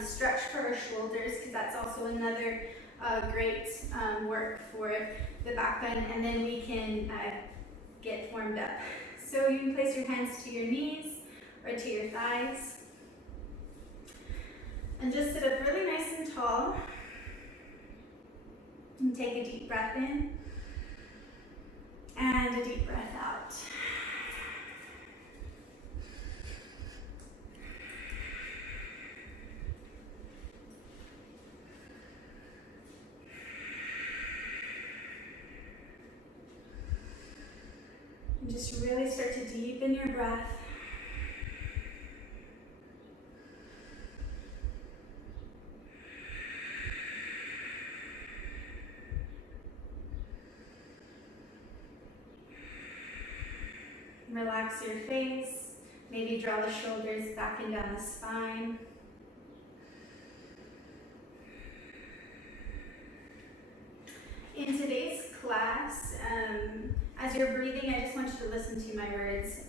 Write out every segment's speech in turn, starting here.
stretch for our shoulders, because that's also another great work for the back bend, and then we can get formed up. So you can place your hands to your knees or to your thighs, and just sit up really nice and tall, and take a deep breath in, and a deep breath out. And just really start to deepen your breath. Relax your face, maybe draw the shoulders back and down the spine. In today's class, as you're breathing, I just want you to listen to my words.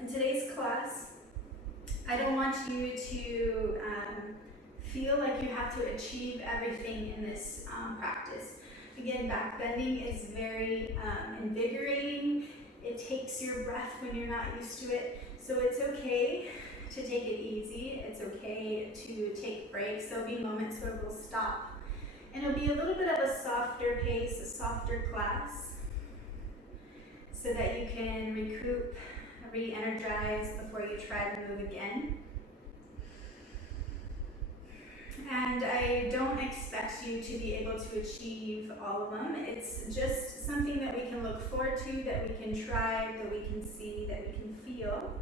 In today's class, I don't want you to feel like you have to achieve everything in this practice. Again, backbending is very invigorating. It takes your breath when you're not used to it. So it's okay to take it easy. It's okay to take breaks. There'll be moments where we'll stop. And it'll be a little bit of a softer pace, a softer class, so that you can recoup, re-energize before you try to move again. And I don't expect you to be able to achieve all of them. It's just something that we can look forward to, that we can try, that we can see, that we can feel.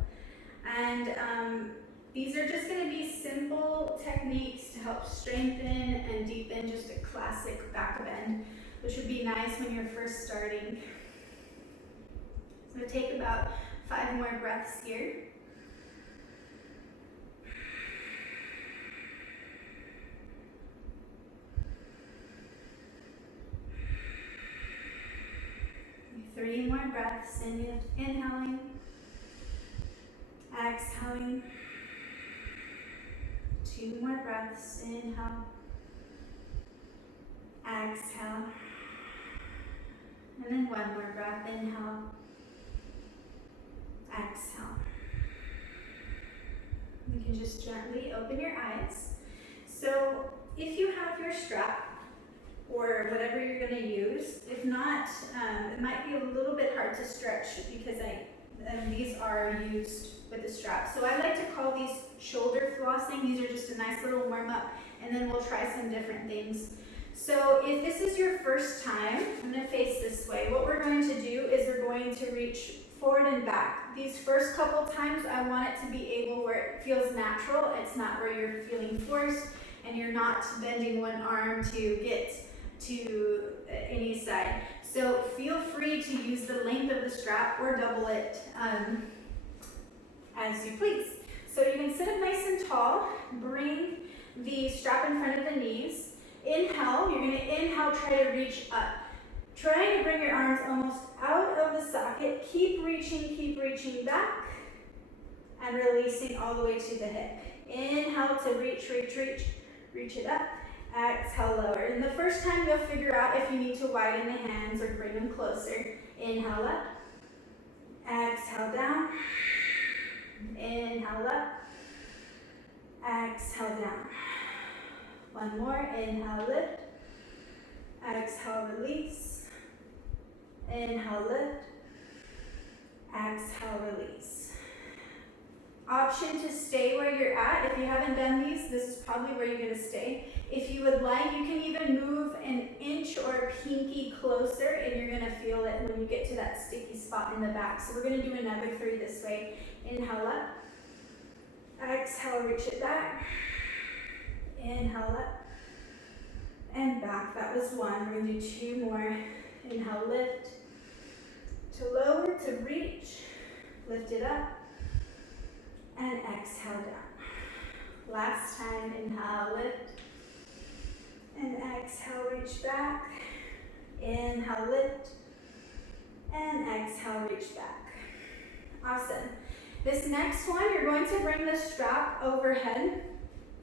And these are just going to be simple techniques to help strengthen and deepen just a classic back bend, which would be nice when you're first starting. So take about 5 more breaths here. Three more breaths, inhaling, exhaling. 2 more breaths, inhale, exhale. And then 1 more breath, inhale, exhale. You can just gently open your eyes. So if you have your strap, or whatever you're going to use. If not, it might be a little bit hard to stretch because these are used with the strap. So I like to call these shoulder flossing. These are just a nice little warm up, and then we'll try some different things. So if this is your first time, I'm going to face this way. What we're going to do is we're going to reach forward and back. These first couple times, I want it to be able where it feels natural. It's not where you're feeling forced, and you're not bending one arm to get to any side. So feel free to use the length of the strap or double it as you please. So you can sit up nice and tall, bring the strap in front of the knees. Inhale, you're going to inhale, try to reach up. Trying to bring your arms almost out of the socket. Keep reaching back, and releasing all the way to the hip. Inhale to reach it up. Exhale, lower. And the first time you'll figure out if you need to widen the hands or bring them closer. Inhale up. Exhale down. Inhale up. Exhale down. One more. Inhale, lift. Exhale, release. Inhale, lift. Exhale, release. Option to stay where you're at. If you haven't done these, this is probably where you're going to stay. If you would like, you can even move an inch or a pinky closer, and you're going to feel it when you get to that sticky spot in the back. So we're going to do another 3 this way. Inhale up. Exhale, reach it back. Inhale up. And back. That was 1. We're going to do 2 more. Inhale, lift. To lower, to reach. Lift it up. And exhale down. Last time, inhale, lift. And exhale, reach back. Inhale, lift. And exhale, reach back. Awesome. This next one, you're going to bring the strap overhead.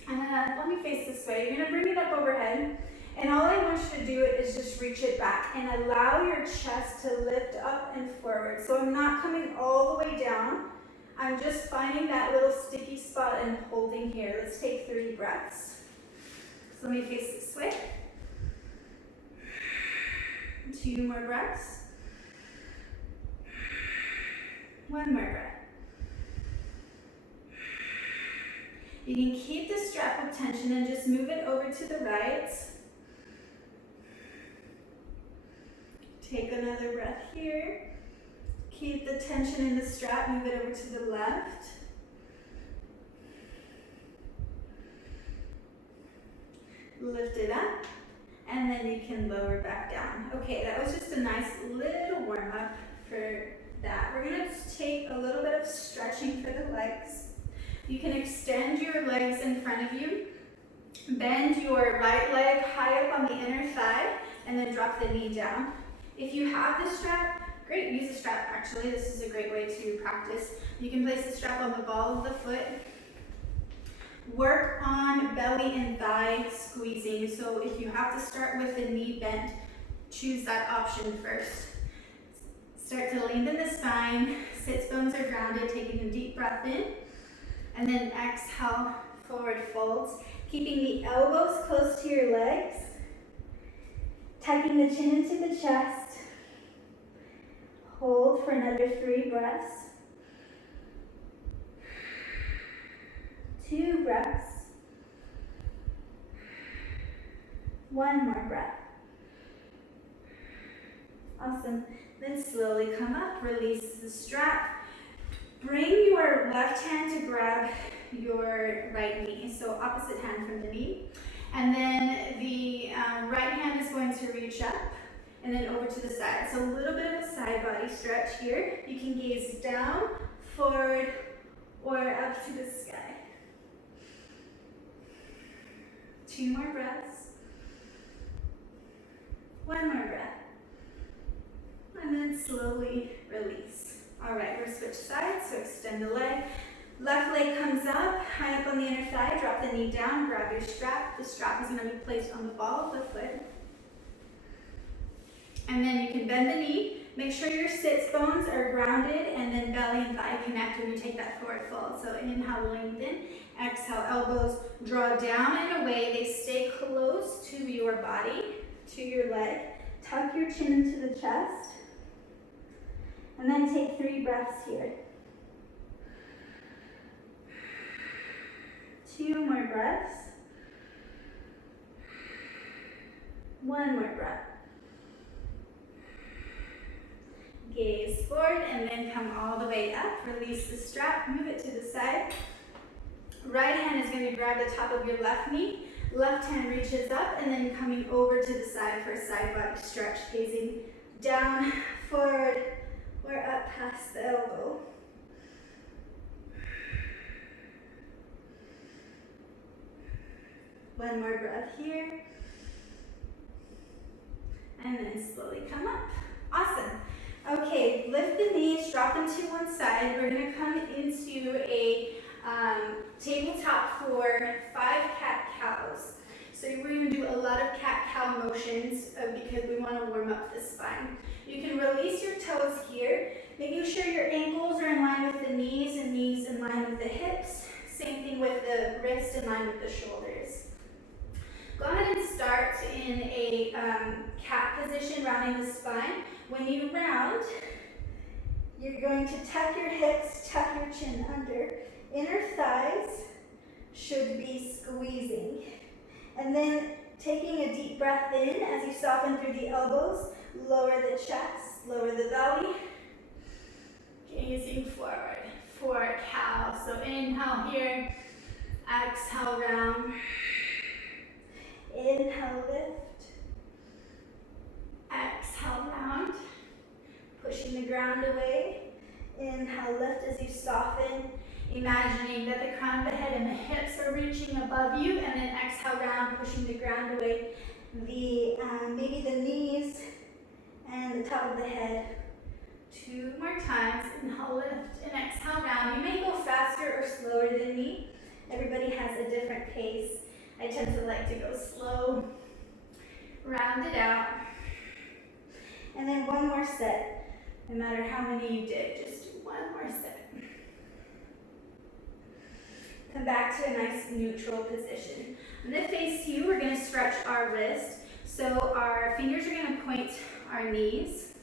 And then let me face this way. You're gonna bring it up overhead. And all I want you to do is just reach it back and allow your chest to lift up and forward. So I'm not coming all the way down. I'm just finding that little sticky spot and holding here. Let's take 3 breaths. So let me face this way. 2 more breaths. 1 more breath. You can keep the strap of tension and just move it over to the right. Take another breath here. Keep the tension in the strap, move it over to the left. Lift it up, and then you can lower back down. Okay, that was just a nice little warm up for that. We're gonna take a little bit of stretching for the legs. You can extend your legs in front of you. Bend your right leg high up on the inner thigh, and then drop the knee down. If you have the strap, great, use a strap actually. This is a great way to practice. You can place the strap on the ball of the foot. Work on belly and thigh squeezing. So if you have to start with the knee bent, choose that option first. Start to lengthen the spine, sits bones are grounded, taking a deep breath in, and then exhale, forward folds. Keeping the elbows close to your legs, tucking the chin into the chest. Hold for another 3 breaths. 2 breaths. 1 more breath. Awesome. Then slowly come up, release the strap. Bring your left hand to grab your right knee, so opposite hand from the knee. And then the right hand is going to reach up and then over to the side. So a little bit of a side body stretch here. You can gaze down, forward, or up to the sky. 2 more breaths. 1 more breath. And then slowly release. All right, we're switch sides, so extend the leg. Left leg comes up, high up on the inner thigh, drop the knee down, grab your strap. The strap is going to be placed on the ball of the foot. And then you can bend the knee. Make sure your sits bones are grounded, and then belly and thigh connect when you take that forward fold. So inhale, lengthen. Exhale, elbows draw down and away. They stay close to your body, to your leg. Tuck your chin into the chest. And then take 3 breaths here. 2 more breaths. 1 more breath. Gaze forward and then come all the way up. Release the strap, move it to the side. Right hand is going to grab the top of your left knee. Left hand reaches up and then coming over to the side for a side body stretch. Gazing down, forward, or up past the elbow. One more breath here. And then slowly come up. Awesome. Okay, lift the knees, drop them to one side. We're going to come into a tabletop for 5 cat-cows. So we're going to do a lot of cat-cow motions because we want to warm up the spine. You can release your toes here, making sure your ankles are in line with the knees and knees in line with the hips. Same thing with the wrist in line with the shoulders. Go ahead and start in a cat position, rounding the spine. When you round, you're going to tuck your hips, tuck your chin under. Inner thighs should be squeezing. And then taking a deep breath in as you soften through the elbows, lower the chest, lower the belly. Gazing forward for cow. So inhale here, exhale round. Inhale, lift. Exhale, round. Pushing the ground away. Inhale, lift as you soften. Imagining that the crown of the head and the hips are reaching above you. And then exhale, round, pushing the ground away. Maybe the knees and the top of the head. 2 more times. Inhale, lift, and exhale, round. You may go faster or slower than me. Everybody has a different pace. I tend to like to go slow, round it out. And then one more set. No matter how many you did, just do one more set. Come back to a nice neutral position. I'm going to face you. We're going to stretch our wrist. So our fingers are going to point our knees.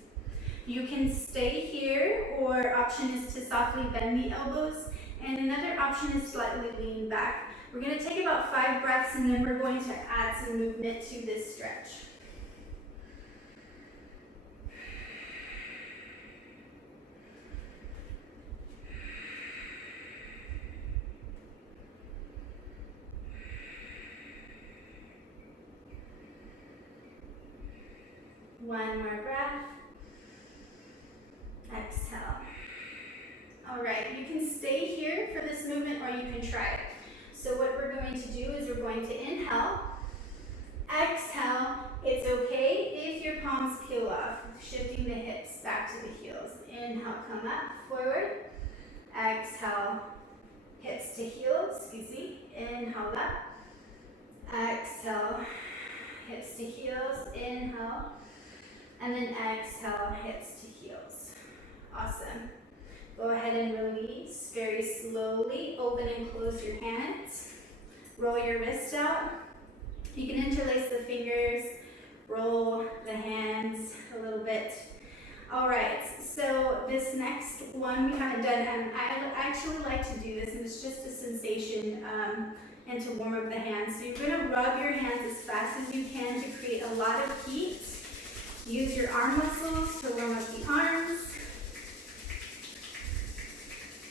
You can stay here, or option is to softly bend the elbows. And another option is slightly lean back. We're going to take about 5 breaths, and then we're going to add some movement to this stretch. One more breath. Exhale. All right, you can stay here for this movement, or you can try it. So what we're going to do is we're going to inhale, exhale. It's okay if your palms peel off, shifting the hips back to the heels. Inhale, come up, forward. Exhale, hips to heels, excuse me. Inhale up. Exhale, hips to heels. Inhale. And then exhale, hips to heels. Awesome. Go ahead and release very slowly. Open and close your hands. Roll your wrists out. You can interlace the fingers, roll the hands a little bit. All right, so this next one we haven't done, and I actually like to do this, and it's just a sensation and to warm up the hands. So you're gonna rub your hands as fast as you can to create a lot of heat. Use your arm muscles to warm up the arms.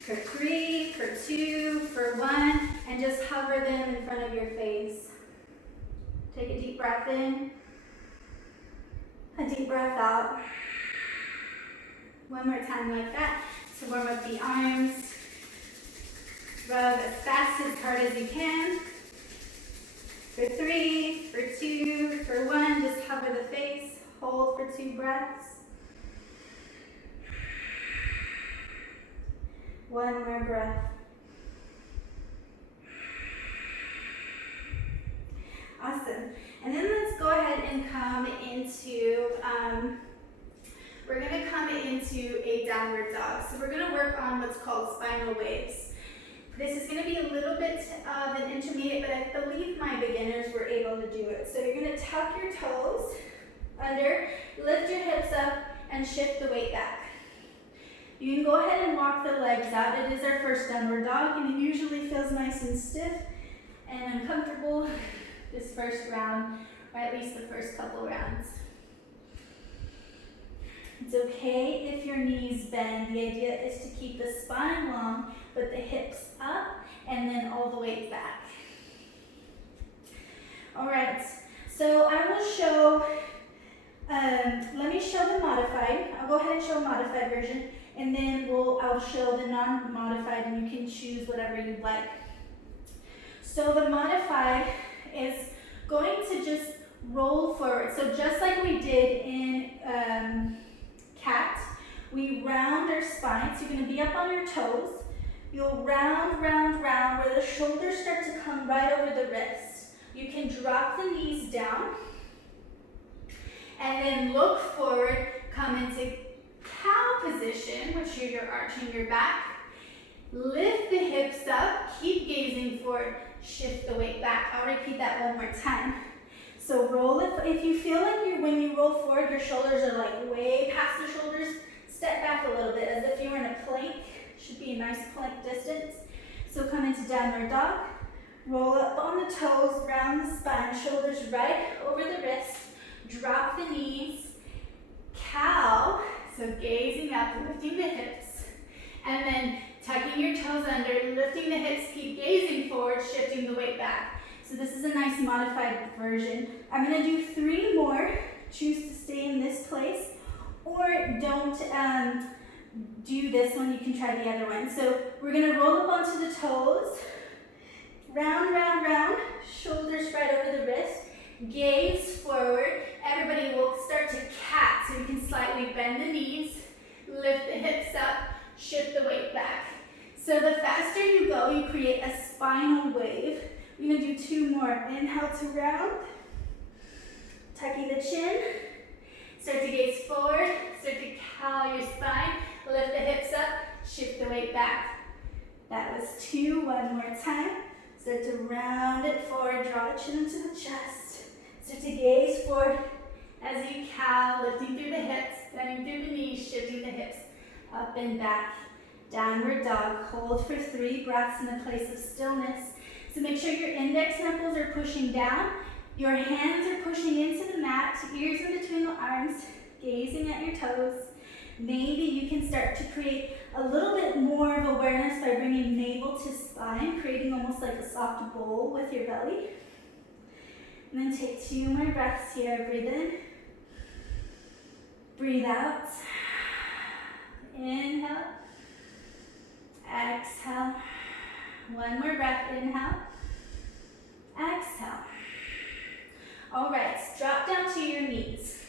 For 3, for 2, for 1, and just hover them in front of your face. Take a deep breath in, a deep breath out. One more time like that to warm up the arms. Rub as fast, as hard as you can. For 3, for 2, for 1, just hover the face. Hold for 2 breaths. One more breath. Awesome. And then let's go ahead and come into, we're going to come into a downward dog. So we're going to work on what's called spinal waves. This is going to be a little bit of an intermediate, but I believe my beginners were able to do it. So you're going to tuck your toes under, lift your hips up, and shift the weight back. You can go ahead and walk the legs out. It is our first downward dog, and it usually feels nice and stiff and uncomfortable this first round, or at least the first couple rounds. It's okay if your knees bend. The idea is to keep the spine long, but the hips up, and then all the way back. All right, so I will show, let me show the modified. I'll go ahead and show a modified version, and then I'll show the non-modified, and you can choose whatever you'd like. So the modified is going to just roll forward. So just like we did in cat, we round our spine. So you're going to be up on your toes. You'll round, round, round, where the shoulders start to come right over the wrists. You can drop the knees down, and then look forward, come into cow position, which you're arching your back. Lift the hips up, keep gazing forward, shift the weight back. I'll repeat that one more time. So roll it. If you feel like when you roll forward, your shoulders are like way past the shoulders, step back a little bit as if you were in a plank. Should be a nice plank distance. So come into downward dog. Roll up on the toes, round the spine, shoulders right over the wrist. Drop the knees. Cow. So gazing up, lifting the hips. And then tucking your toes under, lifting the hips, keep gazing forward, shifting the weight back. So this is a nice modified version. I'm going to do 3 more. Choose to stay in this place, or don't do this one. You can try the other one. So we're going to roll up onto the toes. Round, round, round. Shoulders right over the wrist. Gaze forward. Everybody will start to cat. So you can slightly bend the knees, lift the hips up, shift the weight back. So the faster you go, you create a spinal wave. We're gonna do 2 more. Inhale to round, tucking the chin. Start to gaze forward, start to cow your spine, lift the hips up, shift the weight back. That was 2, 1 more time. Start to round it forward, draw the chin into the chest. Start to gaze forward as you cow, lifting through the hips, bending through the knees, shifting the hips up and back. Downward dog, hold for 3 breaths in a place of stillness. So make sure your index knuckles are pushing down, your hands are pushing into the mat, ears in between the arms, gazing at your toes. Maybe you can start to create a little bit more of awareness by bringing navel to spine, creating almost like a soft bowl with your belly. And then take 2 more breaths here. Breathe in. Breathe out. Inhale. Exhale. 1 more breath. Inhale. Exhale. All right, drop down to your knees.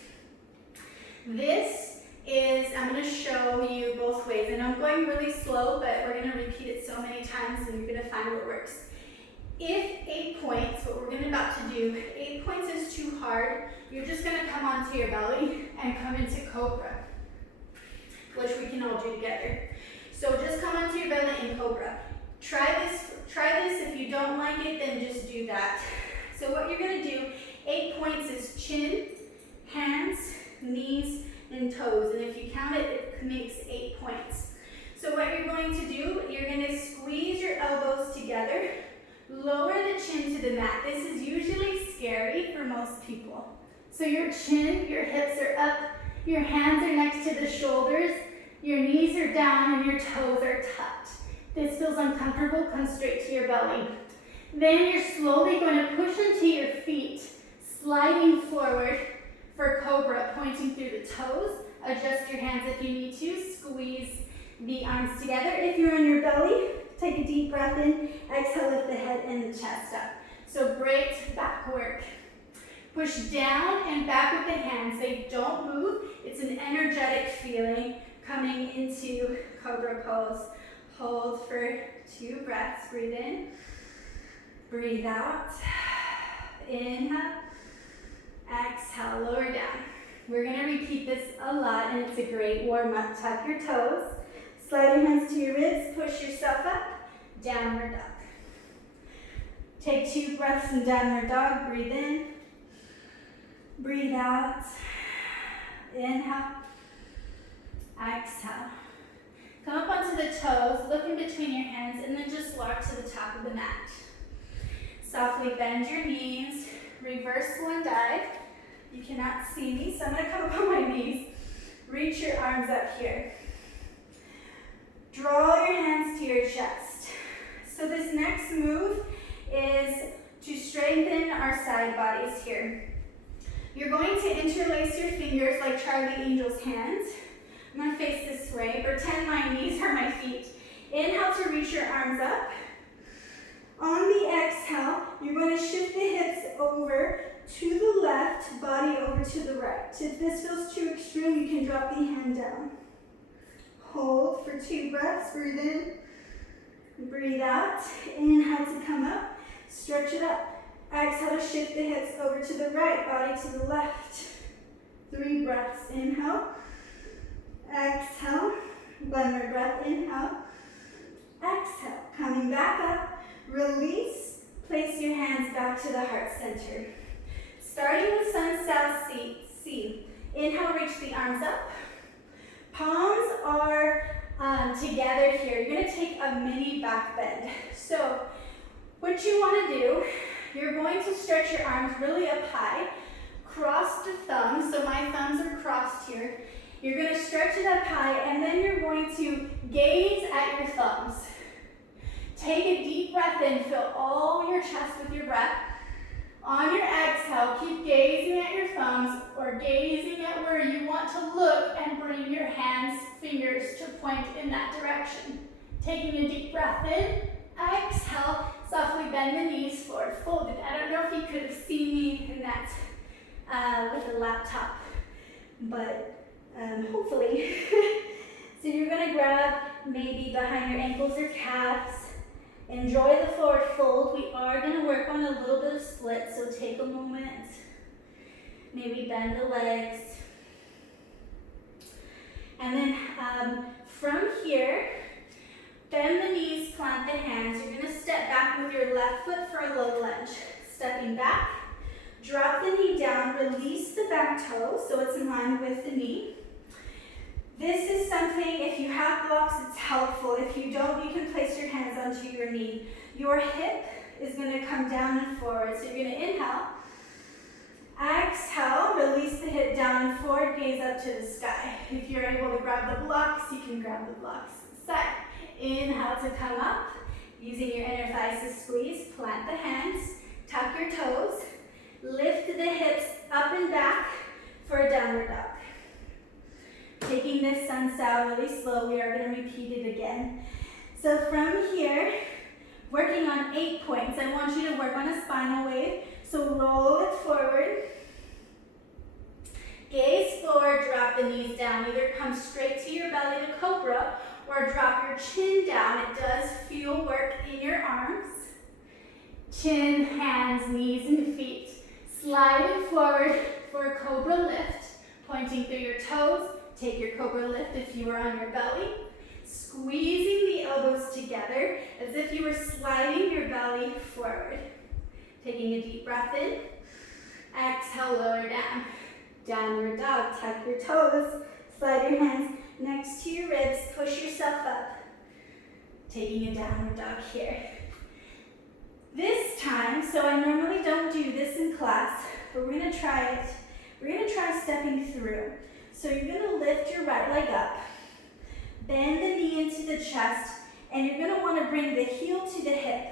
This is, I'm going to show you both ways. And I'm going really slow, but we're going to repeat it so many times and you're going to find what works. If 8 points, what we're about to do, 8 points is too hard, you're just going to come onto your belly and come into Cobra, which we can all do together. So just come onto your belly in Cobra. Try this. If you don't like it, then just do that. So what you're going to do, 8 points is chin, hands, knees, and toes. And if you count it, it makes 8 points. So what you're going to do, you're going to squeeze your elbows together, lower the chin to the mat. This is usually scary for most people. So your chin, your hips are up, your hands are next to the shoulders, your knees are down, and your toes are tucked. This feels uncomfortable, come straight to your belly. Then you're slowly going to push into your feet, sliding forward for Cobra, pointing through the toes. Adjust your hands if you need to. Squeeze the arms together. If you're on your belly, take a deep breath in. Exhale, lift the head and the chest up. So great back work. Push down and back with the hands. They don't move. It's an energetic feeling coming into Cobra pose. Hold for 2 breaths. Breathe in. Breathe out. Inhale. Exhale. Lower down. We're going to repeat this a lot, and it's a great warm-up. Tuck your toes. Slide your hands to your ribs. Push yourself up. Downward dog. Take 2 breaths in downward dog. Breathe in. Breathe out. Inhale. Exhale. Come up onto the toes, look in between your hands, and then just walk to the top of the mat. Softly bend your knees, reverse one dive. You cannot see me, so I'm going to come up on my knees. Reach your arms up here. Draw your hands to your chest. So this next move is to strengthen our side bodies here. You're going to interlace your fingers like Charlie Angel's hands. I'm going to face this way. Pretend my knees are my feet. Inhale to reach your arms up. On the exhale, you're going to shift the hips over to the left, body over to the right. If this feels too extreme, you can drop the hand down. Hold for 2 breaths. Breathe in. Breathe out. Inhale to come up. Stretch it up. Exhale to shift the hips over to the right, body to the left. 3 breaths. Inhale. Exhale. 1 more breath. Inhale. Exhale. Coming back up. Release. Place your hands back to the heart center. Starting with Sal C. Inhale, reach the arms up. Palms are together here. You're going to take a mini back bend. So what you want to do, you're going to stretch your arms really up high. Cross the thumbs. So my thumbs are crossed here. You're going to stretch it up high, and then you're going to gaze at your thumbs. Take a deep breath in. Fill all your chest with your breath. On your exhale, keep gazing at your thumbs or gazing at where you want to look and bring your hands, fingers to point in that direction. Taking a deep breath in. Exhale. Softly bend the knees forward, folded. I don't know if you could have seen me in that with a laptop, but hopefully. So you're going to grab maybe behind your ankles or calves, Enjoy the forward fold. We are going to work on a little bit of split, so take a moment. Maybe bend the legs. And then from here, bend the knees, plant the hands. You're going to step back with your left foot for a low lunge. Stepping back, drop the knee down, release the back toe so it's in line with the knee. This is something, if you have blocks, it's helpful. If you don't, you can place your hands onto your knee. Your hip is going to come down and forward. So you're going to inhale. Exhale, release the hip down and forward, gaze up to the sky. If you're able to grab the blocks, you can grab the blocks. Side. Inhale to come up, using your inner thighs to squeeze. Plant the hands, tuck your toes, lift the hips up and back for a downward dog. Taking this sun Sal really slow, we are going to repeat it again. So from here, working on 8 points, I want you to work on a spinal wave. So roll it forward, gaze forward, drop the knees down. Either come straight to your belly to cobra or drop your chin down. It does feel work in your arms. Chin, hands, knees, and feet. Slide it forward for a cobra lift, pointing through your toes. Take your cobra lift if you are on your belly. Squeezing the elbows together as if you were sliding your belly forward. Taking a deep breath in. Exhale, lower down. Downward dog. Tuck your toes. Slide your hands next to your ribs. Push yourself up. Taking a downward dog here. This time, so I normally don't do this in class, but we're going to try it. We're going to try stepping through. So you're going to lift your right leg up. Bend the knee into the chest, and you're going to want to bring the heel to the hip.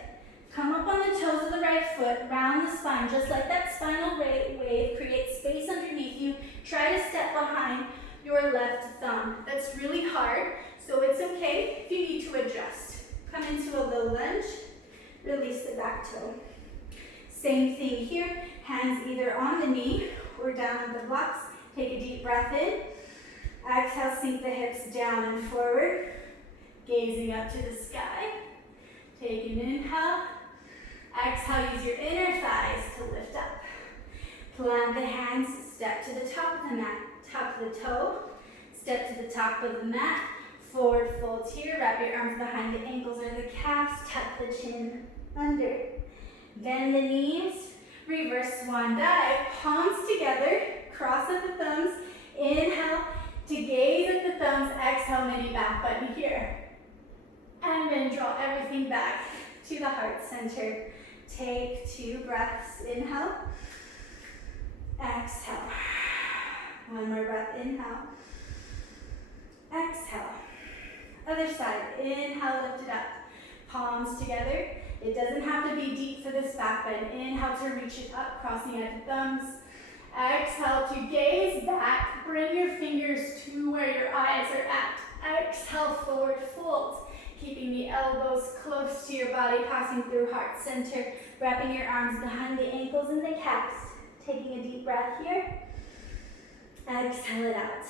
Come up on the toes of the right foot, round the spine, just like that spinal wave. Create space underneath you. Try to step behind your left thumb. That's really hard, so it's okay if you need to adjust. Come into a low lunge, release the back toe. Same thing here, hands either on the knee or down on the blocks. Take a deep breath in. Exhale, sink the hips down and forward, gazing up to the sky. Take an inhale. Exhale, use your inner thighs to lift up. Plant the hands, step to the top of the mat. Top of the toe, step to the top of the mat. Forward fold here, wrap your arms behind the ankles or the calves, tuck the chin under. Bend the knees, reverse swan dive, palms together, cross at the thumbs. Inhale to gaze at the thumbs, exhale, mini back button here. And then draw everything back to the heart center. Take 2 breaths, inhale, exhale. One more breath, inhale, exhale. Other side, inhale, lift it up. Palms together. It doesn't have to be deep for this back bend. Inhale to reach it up, crossing at the thumbs. Exhale to gaze back. Bring your fingers to where your eyes are at. Exhale, forward fold. Keeping the elbows close to your body, passing through heart center. Wrapping your arms behind the ankles and the calves. Taking a deep breath here. Exhale it out.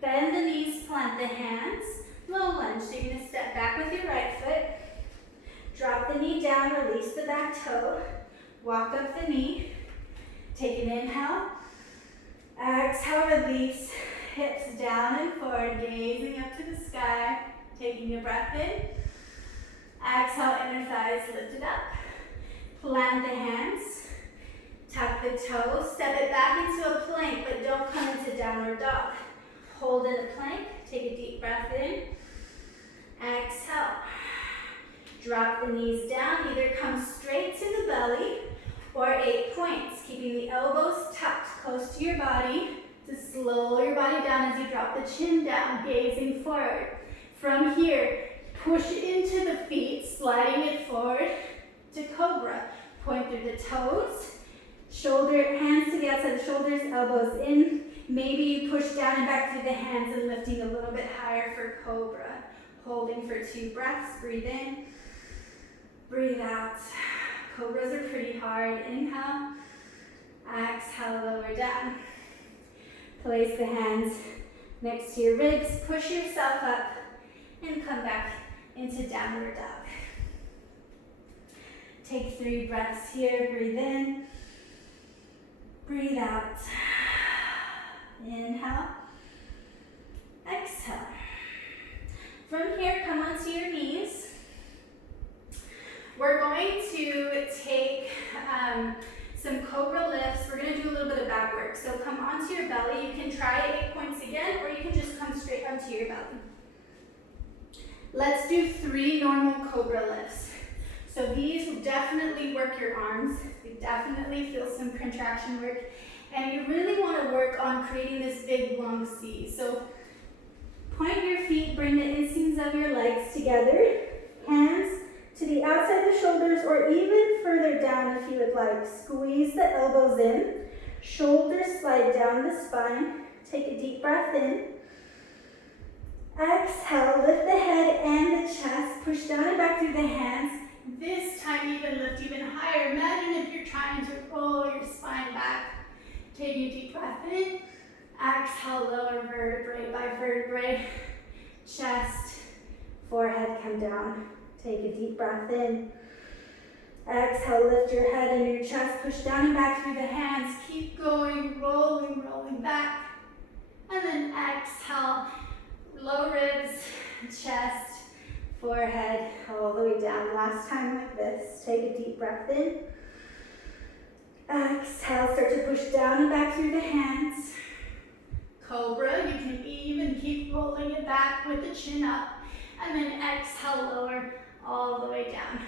Bend the knees, plant the hands. Low lunge. So you're going to step back with your right foot. Drop the knee down, release the back toe. Walk up the knee. Take an inhale. Exhale, release. Hips down and forward, gazing up to the sky. Taking a breath in. Exhale, inner thighs lifted up. Plant the hands. Tuck the toes. Step it back into a plank, but don't come into downward dog. Hold in a plank. Take a deep breath in. Exhale. Drop the knees down. Either come straight to the belly or 8 points. Keeping the elbows tucked close to your body to slow your body down as you drop the chin down, gazing forward. From here, push into the feet, sliding it forward to cobra. Point through the toes. Hands to the outside of the shoulders, elbows in. Maybe you push down and back through the hands and lifting a little bit higher for cobra. Holding for 2 breaths. Breathe in. Breathe out. Cobras are pretty hard. Inhale. Exhale, lower down. Place the hands next to your ribs. Push yourself up and come back into downward dog. Take 3 breaths here. Breathe in. Breathe out. Inhale. Exhale. From here, come onto your knees. We're going to take some cobra lifts. We're going to do a little bit of back work. So come onto your belly. You can try 8 points again, or you can just come straight onto your belly. Let's do 3 normal cobra lifts. So these will definitely work your arms. You definitely feel some contraction work. And you really want to work on creating this big long C. So point your feet, bring the inseams of your legs together. Hands to the outside of the shoulders, or even further down if you would like. Squeeze the elbows in. Shoulders slide down the spine. Take a deep breath in. Exhale, lift the head and the chest. Push down and back through the hands. This time even lift even higher. Imagine if you're trying to roll your spine back. Taking a deep breath in. Exhale, lower vertebrae by vertebrae. Chest, forehead come down. Take a deep breath in. Exhale, lift your head and your chest. Push down and back through the hands. Keep going, rolling, rolling back. And then exhale, low ribs, chest, forehead, all the way down. Last time like this. Take a deep breath in. Exhale, start to push down and back through the hands. Cobra, you can even keep rolling it back with the chin up. And then exhale, lower all the way down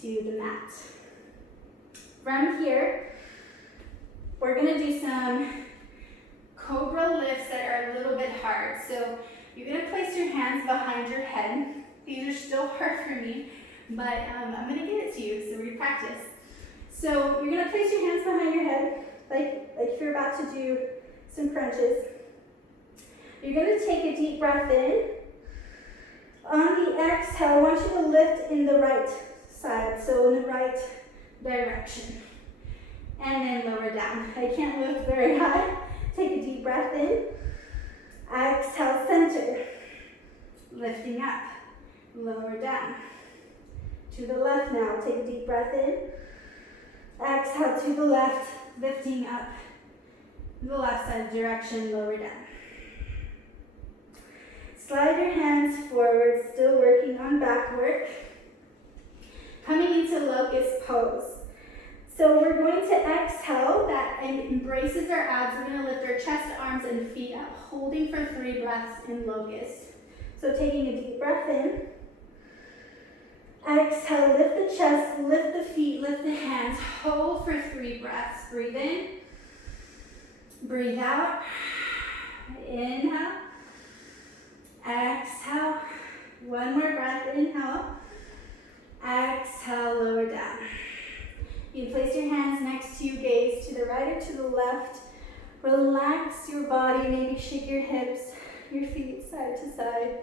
to the mat. From here, we're gonna do some cobra lifts that are a little bit hard. So you're gonna place your hands behind your head. These are still hard for me, but I'm gonna give it to you so we practice. So you're gonna place your hands behind your head, like if you're about to do some crunches. You're gonna take a deep breath in. On the exhale, I want you to lift in the right side, so in the right direction. And then lower down. I can't lift very high. Take a deep breath in. Exhale, center. Lifting up, lower down. To the left now. Take a deep breath in. Exhale to the left, lifting up. The left side direction, lower down. Slide your hands forward, still working on back work. Coming into locust pose. So we're going to exhale, that embraces our abs. We're gonna lift our chest, arms, and feet up, holding for 3 breaths in locust. So taking a deep breath in. Exhale, lift the chest, lift the feet, lift the hands. Hold for 3 breaths. Breathe in. Breathe out. Inhale. Exhale. One more breath. Inhale. Exhale, lower down. You place your hands next to you, gaze to the right or to the left. Relax your body, maybe shake your hips, your feet side to side.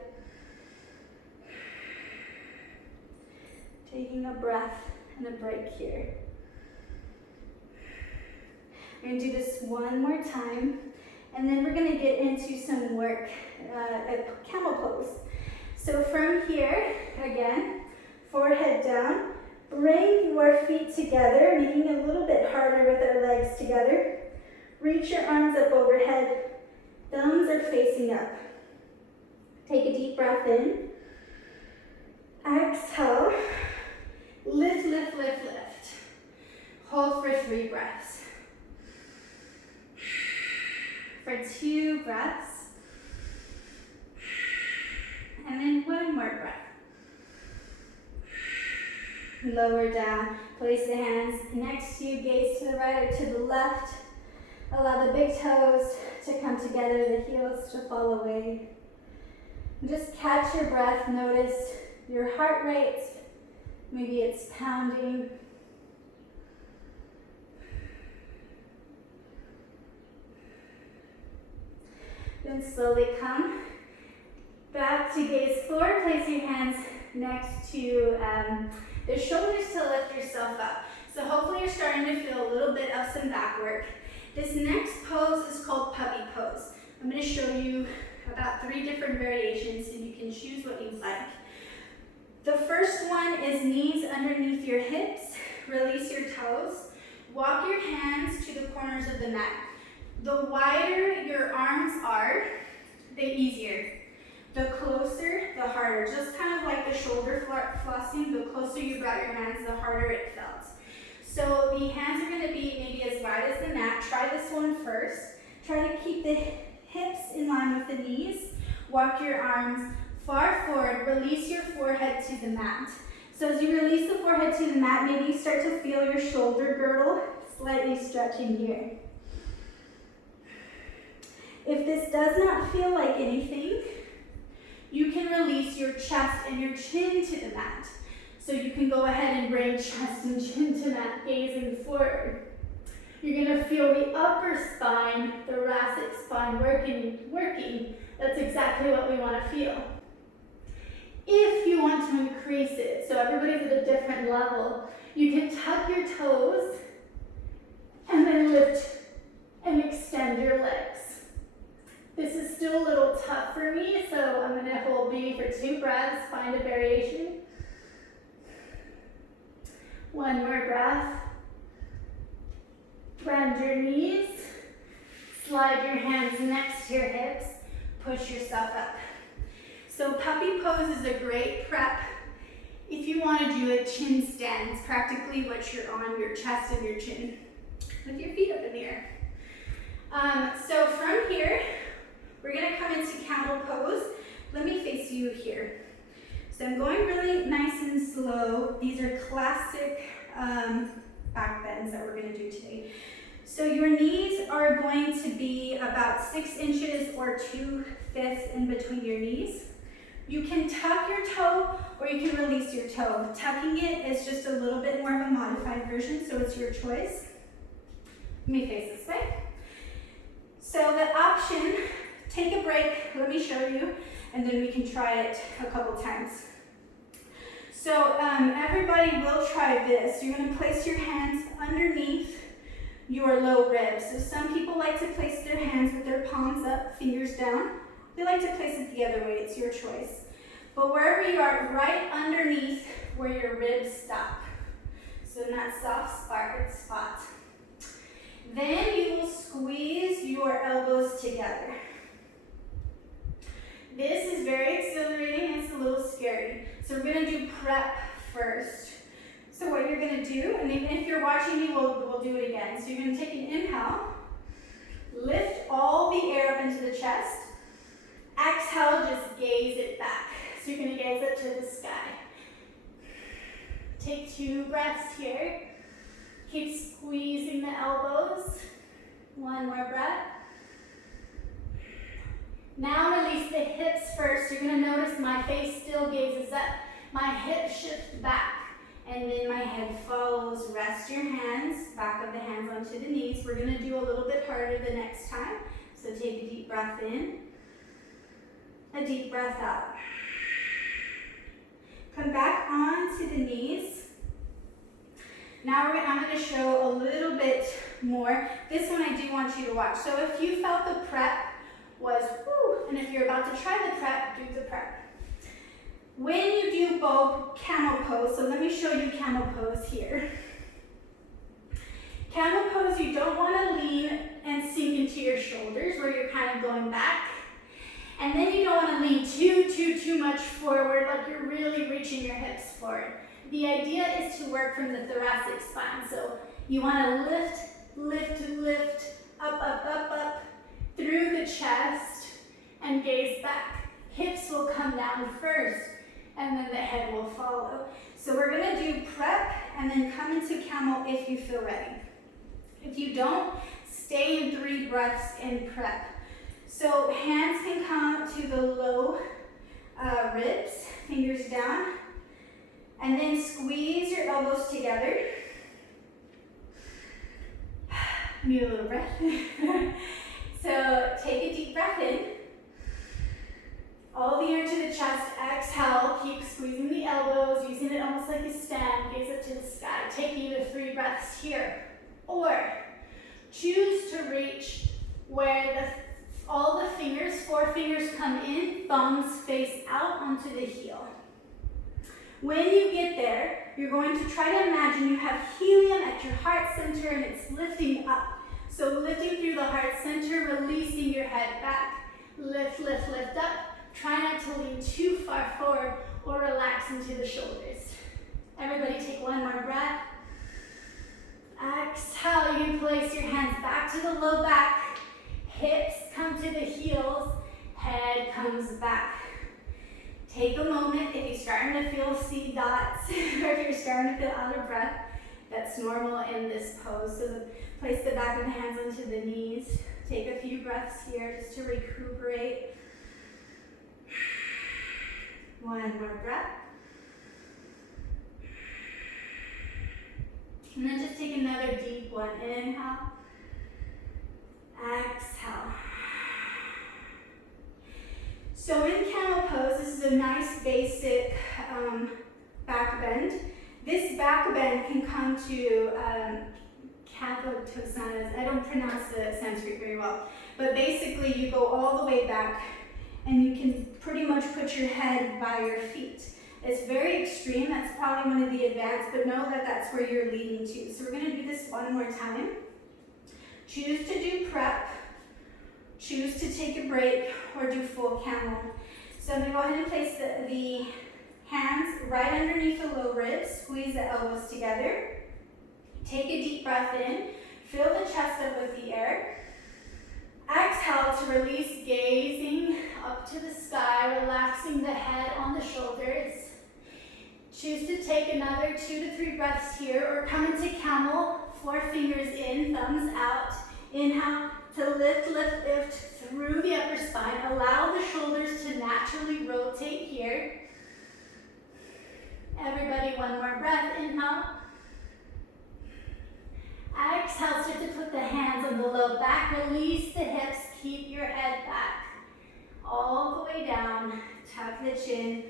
Taking a breath and a break here. We're going to do this one more time, and then we're going to get into some work at camel pose. So from here, again, forehead down, bring your feet together, making it a little bit harder with our legs together. Reach your arms up overhead, thumbs are facing up. Take a deep breath in. Exhale. Lift, lift, lift, lift. Hold for 3 breaths. For 2 breaths. And then 1 more breath. Lower down. Place the hands next to you. Gaze to the right or to the left. Allow the big toes to come together, the heels to fall away. And just catch your breath. Notice your heart rate. Maybe it's pounding. Then slowly come back to gaze forward. Place your hands next to the shoulders to lift yourself up. So hopefully you're starting to feel a little bit of some back work. This next pose is called puppy pose. I'm going to show you about 3 different variations and you can choose what you'd like. The first one is knees underneath your hips. Release your toes. Walk your hands to the corners of the mat. The wider your arms are, the easier. The closer, the harder. Just kind of like the shoulder flossing, the closer you brought your hands, the harder it felt. So the hands are going to be maybe as wide as the mat. Try this one first. Try to keep the hips in line with the knees. Walk your arms far forward. Release your forehead to the mat. So as you release the forehead to the mat, maybe you start to feel your shoulder girdle slightly stretching here. If this does not feel like anything, you can release your chest and your chin to the mat. So you can go ahead and bring chest and chin to mat, gazing forward. You're going to feel the upper spine, thoracic spine working. That's exactly what we want to feel. If you want to increase it, so everybody's at a different level, you can tuck your toes and then lift and extend your legs. This is still a little tough for me, so I'm going to hold maybe for 2 breaths, find a variation. One more breath. Bend your knees, slide your hands next to your hips, push yourself up. So puppy pose is a great prep if you want to do a chin stand. It's practically what you're on, your chest and your chin, with your feet up in the air. So from here, we're going to come into camel pose. Let me face you here. So I'm going really nice and slow. These are classic back bends that we're going to do today. So your knees are going to be about 6 inches or 2/5 in between your knees. You can tuck your toe or you can release your toe. Tucking it is just a little bit more of a modified version, so it's your choice. Let me face this way. So the option, take a break, let me show you, and then we can try it a couple times. So everybody will try this. You're going to place your hands underneath your low ribs. So some people like to place their hands with their palms up, fingers down. They like to place it the other way, it's your choice. But wherever you are, right underneath where your ribs stop. So in that soft spot. Then you will squeeze your elbows together. This is very exhilarating, it's a little scary. So we're going to do prep first. So what you're going to do, and even if you're watching me, we'll do it again. So you're going to take an inhale, lift all the air up into the chest. Exhale, just gaze it back. So you're going to gaze up to the sky. Take 2 breaths here. Keep squeezing the elbows. 1 more breath. Now release the hips first. You're going to notice my face still gazes up. My hips shift back. And then my head follows. Rest your hands, back of the hands onto the knees. We're going to do a little bit harder the next time. So take a deep breath in, a deep breath out. Come back onto the knees. Now I'm going to show a little bit more. This one I do want you to watch. So if you felt the prep was whoo, and if you're about to try the prep, do the prep. When you do both camel pose, so let me show you camel pose here. Camel pose, you don't want to lean and sink into your shoulders where you're kind of going back. And then you don't want to lean too much forward, like you're really reaching your hips forward. The idea is to work from the thoracic spine. So you want to lift, up, through the chest and gaze back. Hips will come down first and then the head will follow. So we're going to do prep and then come into camel if you feel ready. If you don't, stay in 3 breaths in prep. So hands can come to the low ribs, fingers down, and then squeeze your elbows together. Need a little breath. So take a deep breath in. All the air to the chest, exhale, keep squeezing the elbows, using it almost like a stand, gaze up to the sky. Take either 3 breaths here, or choose to reach where all the fingers, 4 fingers come in, thumbs face out onto the heel. When you get there, you're going to try to imagine you have helium at your heart center and it's lifting up. So lifting through the heart center, releasing your head back. Lift, lift, lift up. Try not to lean too far forward or relax into the shoulders. Everybody take one more breath. Exhale, you can place your hands back to the low back. Hips come to the heels. Head comes back. Take a moment. If you're starting to feel seed dots or if you're starting to feel out of breath, that's normal in this pose. So place the back of the hands onto the knees. Take a few breaths here just to recuperate. One more breath. And then just take another deep one. Inhale. Exhale. So in camel pose, this is a nice basic back bend. This back bend can come to Kathotosana. I don't pronounce the Sanskrit very well, but basically you go all the way back and you can pretty much put your head by your feet. It's very extreme. That's probably one of the advanced, but know that that's where you're leading to. So we're going to do this one more time. Choose to do prep. Choose to take a break or do full camel. So I'm going to go ahead and place the hands right underneath the low ribs. Squeeze the elbows together. Take a deep breath in. Fill the chest up with the air. Exhale to release, gazing up to the sky, relaxing the head on the shoulders. Choose to take another 2 to 3 breaths here or come into camel. 4 fingers in, thumbs out. Inhale to lift, lift, lift through the upper spine. Allow the shoulders to naturally rotate here. Everybody, one more breath. Inhale. Exhale, start to put the hands on the low back. Release the hips. Keep your head back. All the way down. Tuck the chin.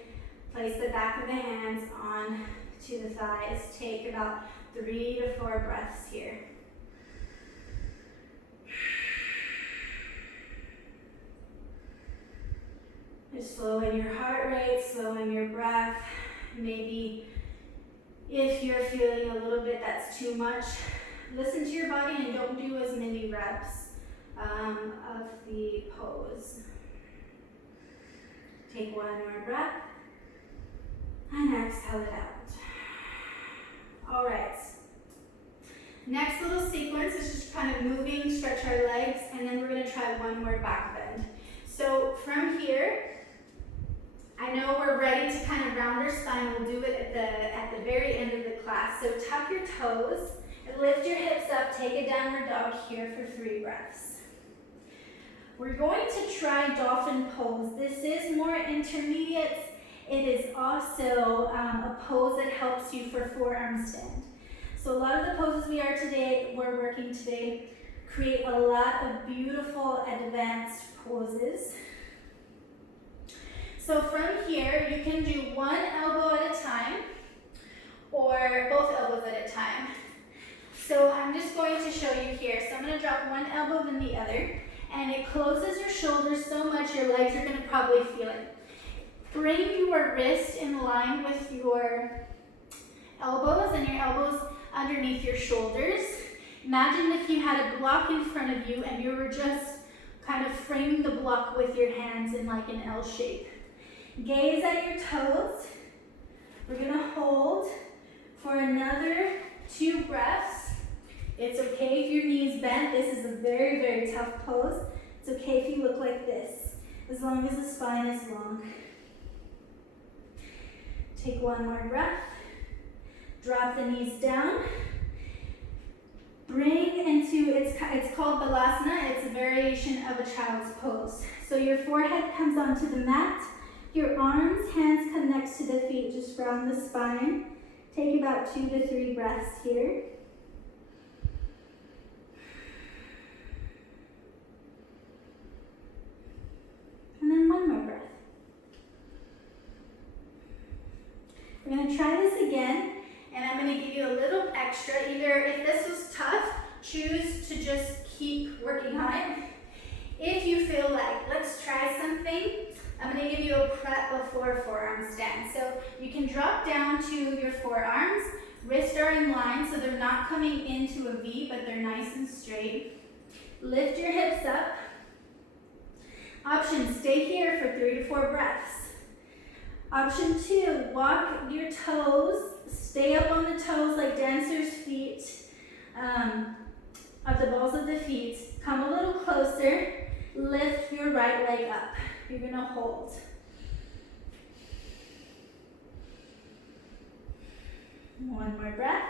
Place the back of the hands on to the thighs. Take about 3 to 4 breaths here. Just slowing your heart rate, slowing your breath. Maybe if you're feeling a little bit that's too much, listen to your body and don't do as many reps of the pose. Take one more breath and exhale it out. All right. Next little sequence is just kind of moving, stretch our legs, and then we're going to try one more back bend. So from here, I know we're ready to kind of round our spine. We'll do it at the very end of the class. So tuck your toes, lift your hips up, take a downward dog here for 3 breaths. We're going to try dolphin pose. This is more intermediate. It is also a pose that helps you for forearm stand. So a lot of the poses we're working today create a lot of beautiful advanced poses. So from here, you can do one elbow at a time or both elbows at a time. So I'm just going to show you here. So I'm going to drop one elbow then the other, and it closes your shoulders so much your legs are going to probably feel it. Bring your wrist in line with your elbows and your elbows underneath your shoulders. Imagine if you had a block in front of you and you were just kind of framing the block with your hands in like an L shape. Gaze at your toes. We're going to hold for another 2 breaths. It's okay if your knees bent. This is a very, very tough pose. It's okay if you look like this, as long as the spine is long. Take one more breath. Drop the knees down. Bring into, it's called Balasana. It's a variation of a child's pose. So your forehead comes onto the mat. Your arms, hands come next to the feet, just round the spine. Take about 2 to 3 breaths here. And then one more breath. We're going to try this again, and I'm going to give you a little extra. Either if this was tough, choose to just keep working on it. If you feel like, let's try something I'm going to give you a prep before forearm stand. So you can drop down to your forearms. Wrists are in line, so they're not coming into a V, but they're nice and straight. Lift your hips up. Option, stay here for 3 to 4 breaths. Option 2, walk your toes. Stay up on the toes like dancer's feet, at the balls of the feet. Come a little closer. Lift your right leg up. You're going to hold. One more breath.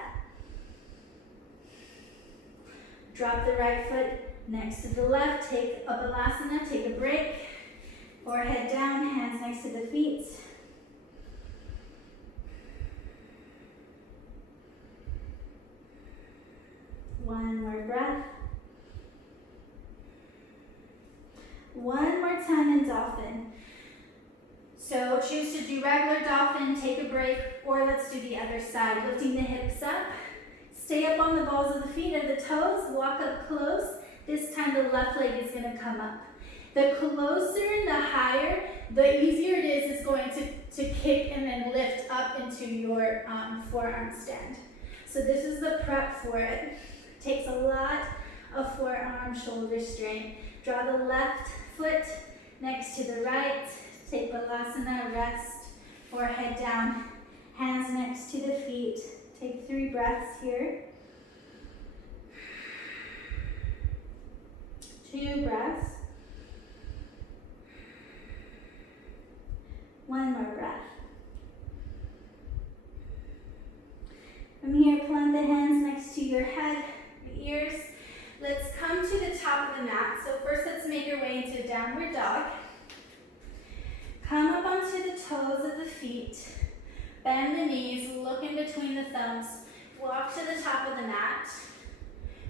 Drop the right foot next to the left. Take a balasana, take a break. Forehead down, hands next to the feet. One more breath. One more time in dolphin. So choose to do regular dolphin, take a break, or let's do the other side. Lifting the hips up. Stay up on the balls of the feet or the toes. Walk up close. This time the left leg is going to come up. The closer and the higher, the easier it is going to kick and then lift up into your forearm stand. So this is the prep for it. Takes a lot of forearm shoulder strength. Draw the left foot next to the right. Take balasana, rest, forehead down, hands next to the feet. Take 3 breaths here. 2 breaths. 1 more breath. From here, plant the hands next to your head, the ears. Let's come to the top of the mat. So first, let's make your way into downward dog. Come up onto the toes of the feet. Bend the knees, look in between the thumbs. Walk to the top of the mat.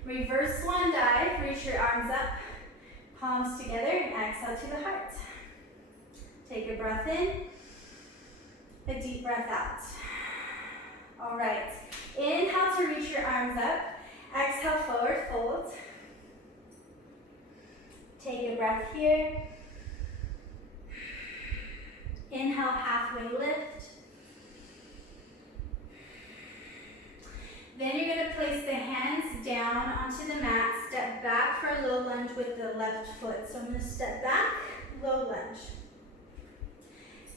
Reverse swan dive, reach your arms up, palms together, and exhale to the heart. Take a breath in, a deep breath out. All right, inhale to reach your arms up. Exhale, forward fold. Take a breath here. Inhale, halfway lift. Then you're going to place the hands down onto the mat. Step back for a low lunge with the left foot. So I'm going to step back, low lunge.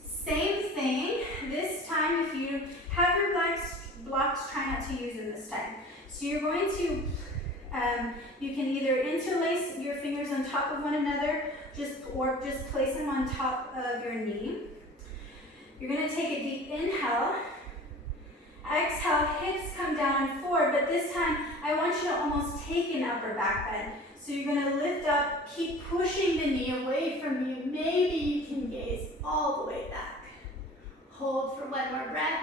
Same thing. This time, if you have your blocks, try not to use them this time. So you're going to, you can either interlace your fingers on top of one another, or just place them on top of your knee. You're going to take a deep inhale. Exhale, hips come down and forward, but this time I want you to almost take an upper back bend. So you're going to lift up, keep pushing the knee away from you. Maybe you can gaze all the way back. Hold for 1 more breath.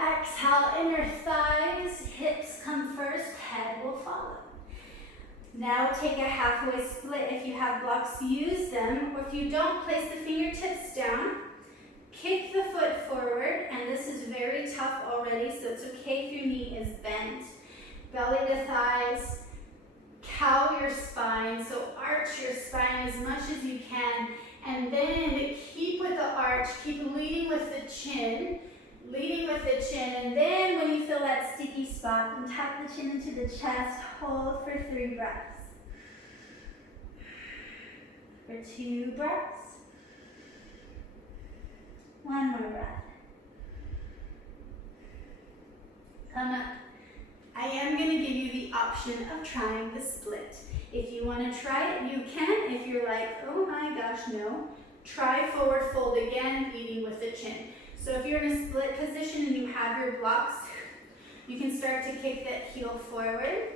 Exhale, inner thighs, hips come first, head will follow. Now take a halfway split. If you have blocks, use them, or if you don't, place the fingertips down. Kick the foot forward, and this is very tough already, so it's okay if your knee is bent. Belly to thighs, cow your spine, so arch your spine as much as you can, and then keep with the arch, keep leading with the chin, and then when you feel that sticky spot, and tap the chin into the chest, hold for 3 breaths. For 2 breaths. 1 more breath. Come up. I am going to give you the option of trying the split. If you want to try it, you can. If you're like, oh my gosh, no, try forward fold again, leading with the chin. So if you're in a split position and you have your blocks, you can start to kick that heel forward,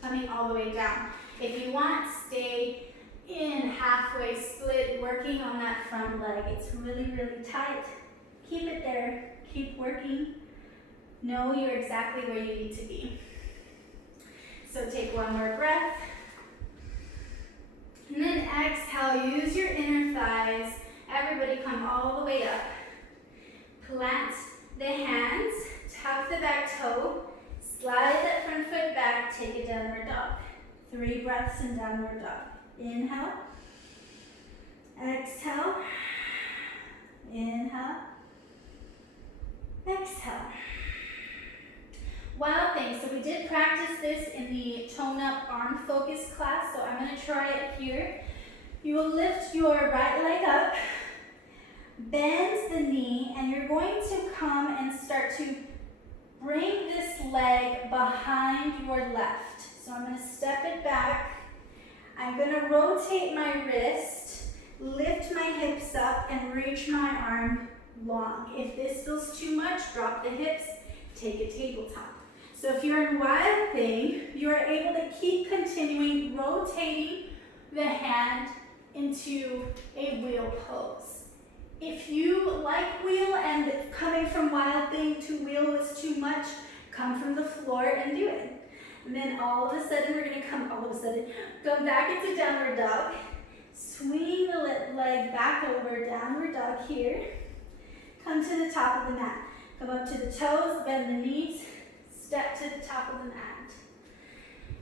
coming all the way down. If you want, stay in halfway split, working on that front leg. It's really, really tight. Keep it there. Keep working. Know you're exactly where you need to be. So take 1 more breath. And then exhale, use your inner thighs. Everybody come all the way up. Plant the hands, tap the back toe, slide that front foot back, take a downward dog. 3 breaths in downward dog. Inhale. Exhale. Inhale. Exhale. Wild thing. So we did practice this in the tone up arm focus class, so I'm going to try it here. You will lift your right leg up, bend the knee, and you're going to come and start to bring this leg behind your left. So I'm going to step it back. I'm going to rotate my wrist, lift my hips up, and reach my arm long. If this feels too much, drop the hips, take a tabletop. So if you're in wild thing, you are able to keep continuing rotating the hand into a wheel pose. If you like wheel and coming from wild thing to wheel was too much, come from the floor and do it. And then all of a sudden, we're gonna come back into downward dog. Swing the leg back over, downward dog here. Come to the top of the mat. Come up to the toes, bend the knees, step to the top of the mat.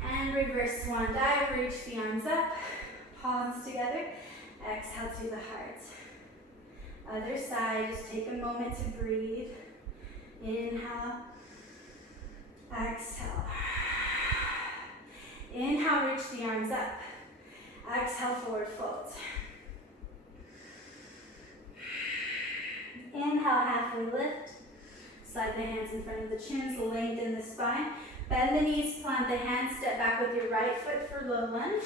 And reverse swan dive, reach the arms up, palms together. Exhale to the heart. Other side, just take a moment to breathe. Inhale, exhale. Inhale, reach the arms up. Exhale, forward fold. Inhale, halfway lift. Slide the hands in front of the chins, lengthen the spine. Bend the knees, plant the hands, step back with your right foot for low lunge.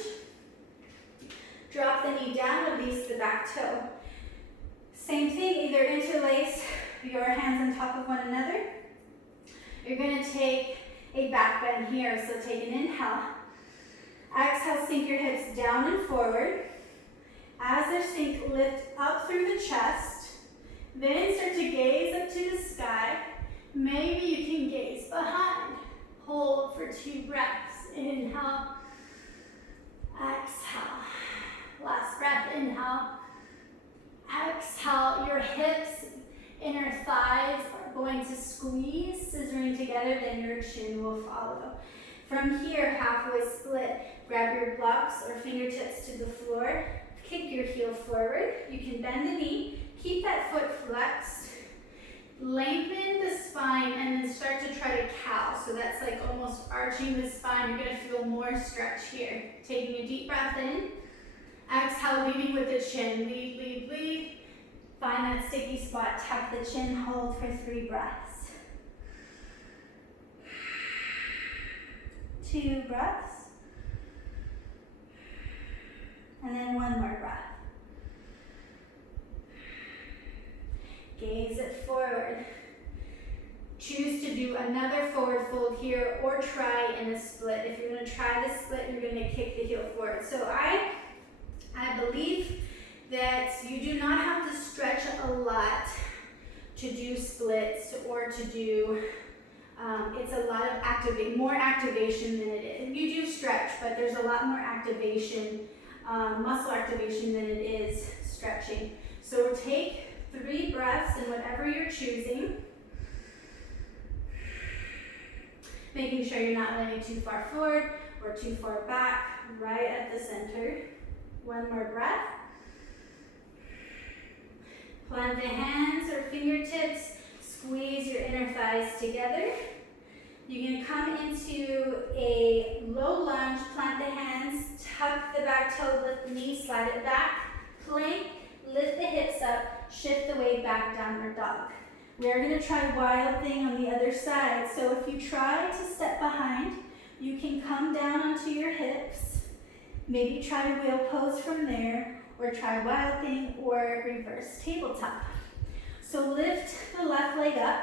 Drop the knee down, release the back toe. Same thing, either interlace your hands on top of one another. You're going to take a back bend here, so take an inhale. Exhale, sink your hips down and forward. As they sink, lift up through the chest. Then start to gaze up to the sky. Maybe you can gaze behind. Hold for 2 breaths. Inhale. Exhale. Last breath, inhale. Exhale, your hips, inner thighs are going to squeeze, scissoring together, then your chin will follow. From here, halfway split, grab your blocks or fingertips to the floor, kick your heel forward. You can bend the knee, keep that foot flexed, lengthen the spine, and then start to try to cow. So that's like almost arching the spine. You're gonna feel more stretch here. Taking a deep breath in. Exhale, leading with the chin. Lead, lead, lead. Find that sticky spot. Tuck the chin. Hold for 3 breaths. 2 breaths. And then 1 more breath. Gaze it forward. Choose to do another forward fold here or try in a split. If you're going to try the split, you're going to kick the heel forward. So I believe that you do not have to stretch a lot to do splits or to do, it's a lot of more activation than it is. You do stretch, but there's a lot more activation, muscle activation than it is stretching. So take 3 breaths in whatever you're choosing. Making sure you're not leaning too far forward or too far back, right at the center. 1 more breath. Plant the hands or fingertips, squeeze your inner thighs together. You can come into a low lunge, plant the hands, tuck the back toe, lift the knee, slide it back, plank, lift the hips up, shift the weight back, downward dog. We are going to try wild thing on the other side. So if you try to step behind, you can come down onto your hips, maybe try wheel pose from there, or try wild thing or reverse tabletop. So lift the left leg up,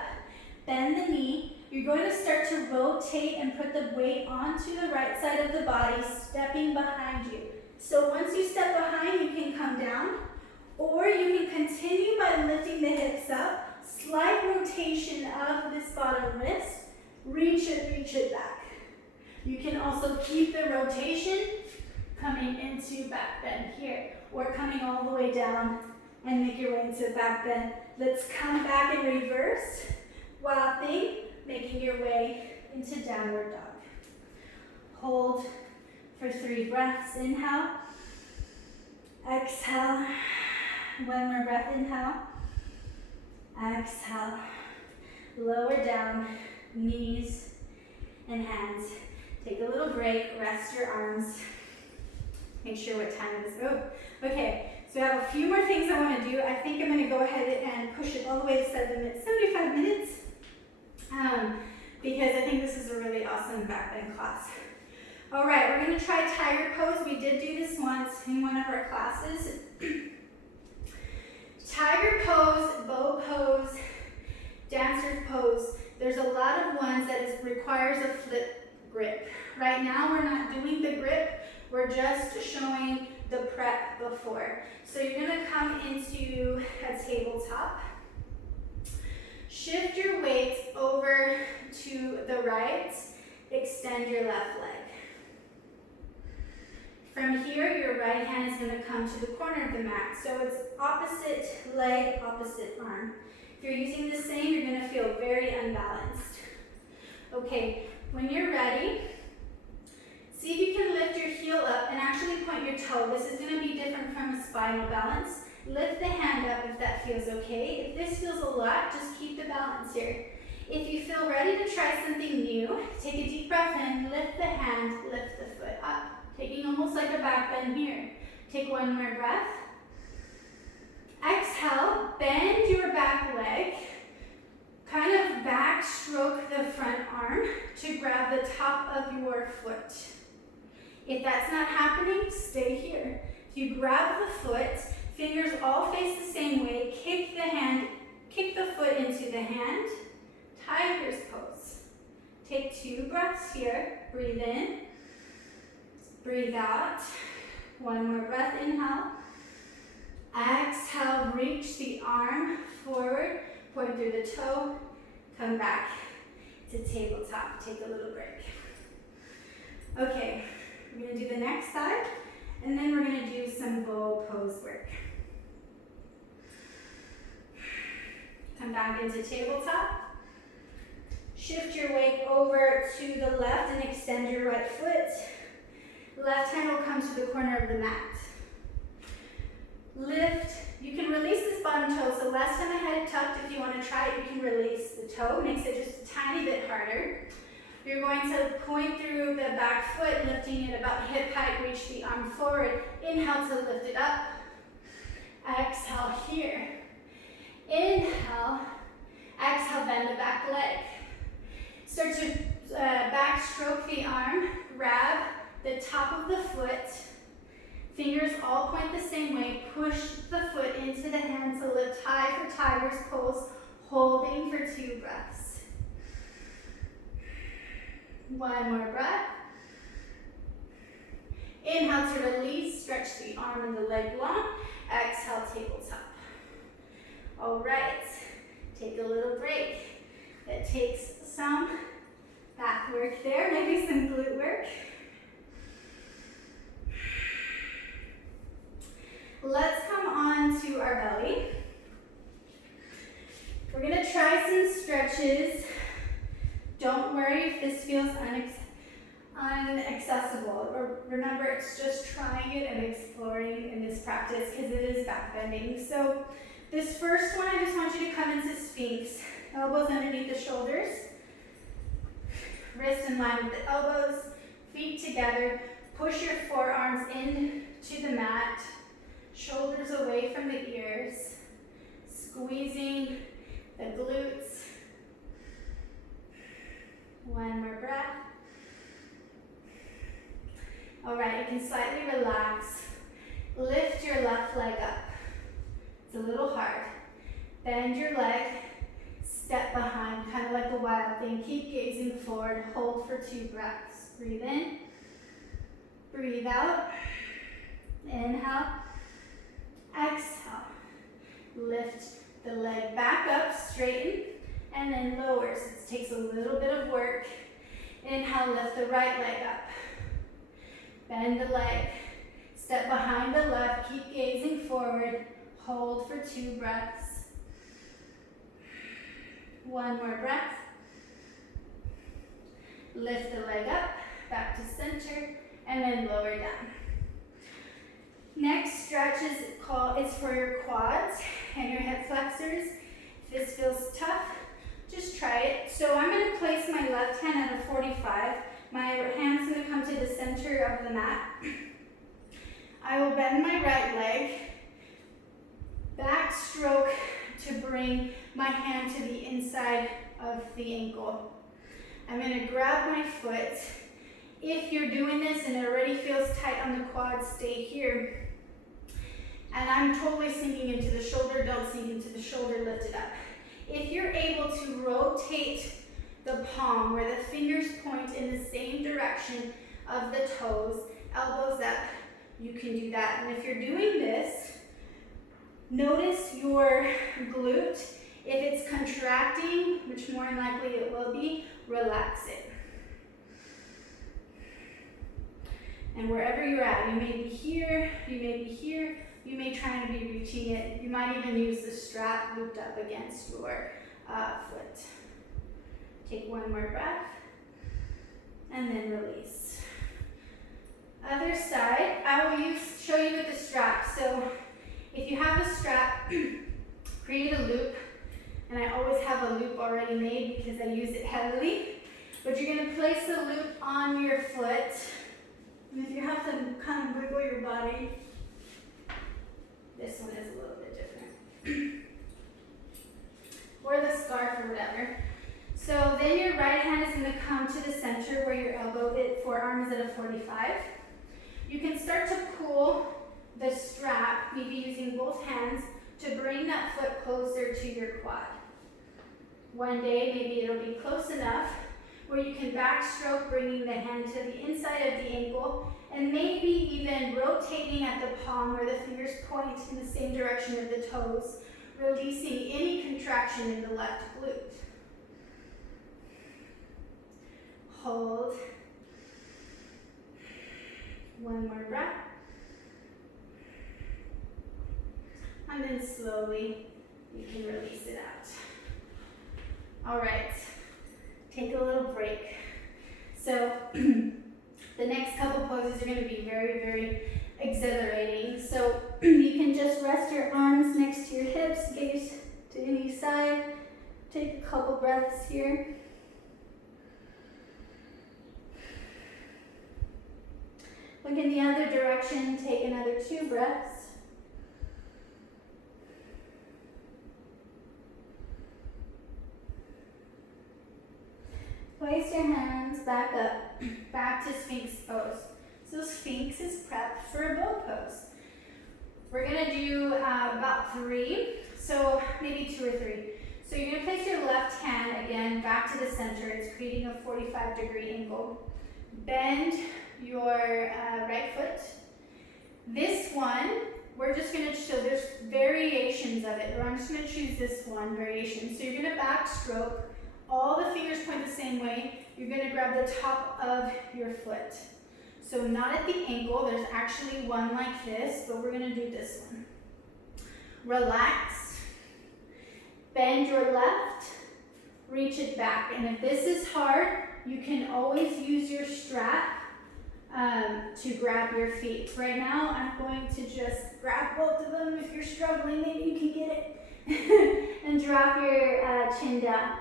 bend the knee. You're going to start to rotate and put the weight onto the right side of the body, stepping behind you. So once you step behind, you can come down, or you can continue by lifting the hips up, slight rotation of this bottom wrist, reach it back. You can also keep the rotation coming into back bend here, or coming all the way down and make your way into a back bend. Let's come back in reverse. Wild thing, making your way into downward dog. Hold for 3 breaths. Inhale. Exhale. One more breath, inhale. Exhale. Lower down, knees and hands. Take a little break, rest your arms. Make sure what time it is. Oh, okay. So I have a few more things I want to do. I think I'm going to go ahead and push it all the way to 75 minutes. Because I think this is a really awesome back bend class. All right, we're going to try tiger pose. We did do this once in one of our classes. Tiger pose, bow pose, dancer pose. There's a lot of ones that requires a flip grip. Right now we're not doing the grip. We're just showing the prep before. So you're going to come into a tabletop. Shift your weight over to the right. Extend your left leg. From here, your right hand is going to come to the corner of the mat. So it's opposite leg, opposite arm. If you're using the same, you're going to feel very unbalanced. Okay, when you're ready, see if you can lift your heel up and actually point your toe. This is going to be different from a spinal balance. Lift the hand up if that feels okay. If this feels a lot, just keep the balance here. If you feel ready to try something new, take a deep breath in, lift the hand, lift the foot up. Taking almost like a back bend here. Take one more breath. Exhale, bend your back leg. Kind of back stroke the front arm to grab the top of your foot. If that's not happening, stay here. If you grab the foot, fingers all face the same way, kick the foot into the hand, tiger's pose. Take 2 breaths here, breathe in, breathe out. One more breath, inhale. Exhale, reach the arm forward, point through the toe, come back to tabletop, take a little break. Okay, we're gonna do the next side, and then we're gonna do some bow pose work. Come back into tabletop. Shift your weight over to the left and extend your right foot. Left hand will come to the corner of the mat. Lift. You can release this bottom toe. So last time I had it tucked, if you want to try it, you can release the toe. Makes it just a tiny bit harder. You're going to point through the back foot, lifting it about hip height, reach the arm forward. Inhale to lift it up. Exhale here. Inhale. Exhale, bend the back leg. Start to back stroke the arm, grab the top of the foot. Fingers all point the same way. Push the foot into the hand to lift high for tiger's pose, holding for 2 breaths. One more breath. Inhale to release, stretch the arm and the leg long. Exhale, tabletop. All right, take a little break. It takes some back work there, maybe some glute work. Let's come on to our belly. We're gonna try some stretches. Don't worry if this feels inaccessible. Remember, it's just trying it and exploring in this practice because it is back bending. So this first one, I just want you to come into Sphinx. Elbows underneath the shoulders. Wrists in line with the elbows. Feet together. Push your forearms into the mat. Shoulders away from the ears. Squeezing the glutes. One more breath. All right, you can slightly relax. Lift your left leg up. It's a little hard. Bend your leg. Step behind, kind of like the wild thing. Keep gazing forward. Hold for 2 breaths. Breathe in. Breathe out. Inhale. Exhale. Lift the leg back up, straighten, and then lower. So it takes a little bit of work. Inhale, lift the right leg up. Bend the leg. Step behind the left. Keep gazing forward. Hold for 2 breaths. One more breath. Lift the leg up, back to center, and then lower down. Next stretch is it's for your quads and your hip flexors. If this feels tough, just try it. So I'm going to place my left hand at a 45. My hand's going to come to the center of the mat. I will bend my right leg, backstroke to bring my hand to the inside of the ankle. I'm going to grab my foot. If you're doing this and it already feels tight on the quads, stay here. And I'm totally sinking into the shoulder, don't sink into the shoulder, lift it up. If you're able to rotate the palm where the fingers point in the same direction of the toes, elbows up, you can do that. And if you're doing this, notice your glute. If it's contracting, which more than likely it will be, relax it. And wherever you're at, you may be here, you may be here, you may try and be reaching it. You might even use the strap looped up against your foot. Take one more breath, and then release. Other side, I will show you with the strap. So if you have a strap, create a loop, and I always have a loop already made because I use it heavily. But you're going to place the loop on your foot. And if you have to kind of wiggle your body, this one is a little bit different. Or the scarf or whatever. So then your right hand is going to come to the center where your forearm is at a 45. You can start to pull the strap, maybe using both hands, to bring that foot closer to your quad. One day, maybe it'll be close enough where you can backstroke, bringing the hand to the inside of the ankle, and maybe even rotating at the palm where the fingers point in the same direction of the toes, releasing any contraction in the left glute. Hold. One more breath. And then slowly you can release it out. All right, take a little break. So the next couple poses are going to be very, very exhilarating. So you can just rest your arms next to your hips, gaze to any side. Take a couple breaths here. Look in the other direction, take another 2 breaths. Place your hands back up, back to Sphinx pose. So Sphinx is prepped for a bow pose. We're gonna do about 3, so maybe 2 or 3. So you're gonna place your left hand again back to the center. It's creating a 45-degree angle. Bend your right foot. This one, we're just gonna show, there's variations of it, but I'm just gonna choose this one variation. So you're gonna backstroke. All the fingers point the same way. You're going to grab the top of your foot. So not at the ankle. There's actually one like this, but we're going to do this one. Relax. Bend your left. Reach it back. And if this is hard, you can always use your strap to grab your feet. Right now, I'm going to just grab both of them. If you're struggling, maybe you can get it. And drop your chin down.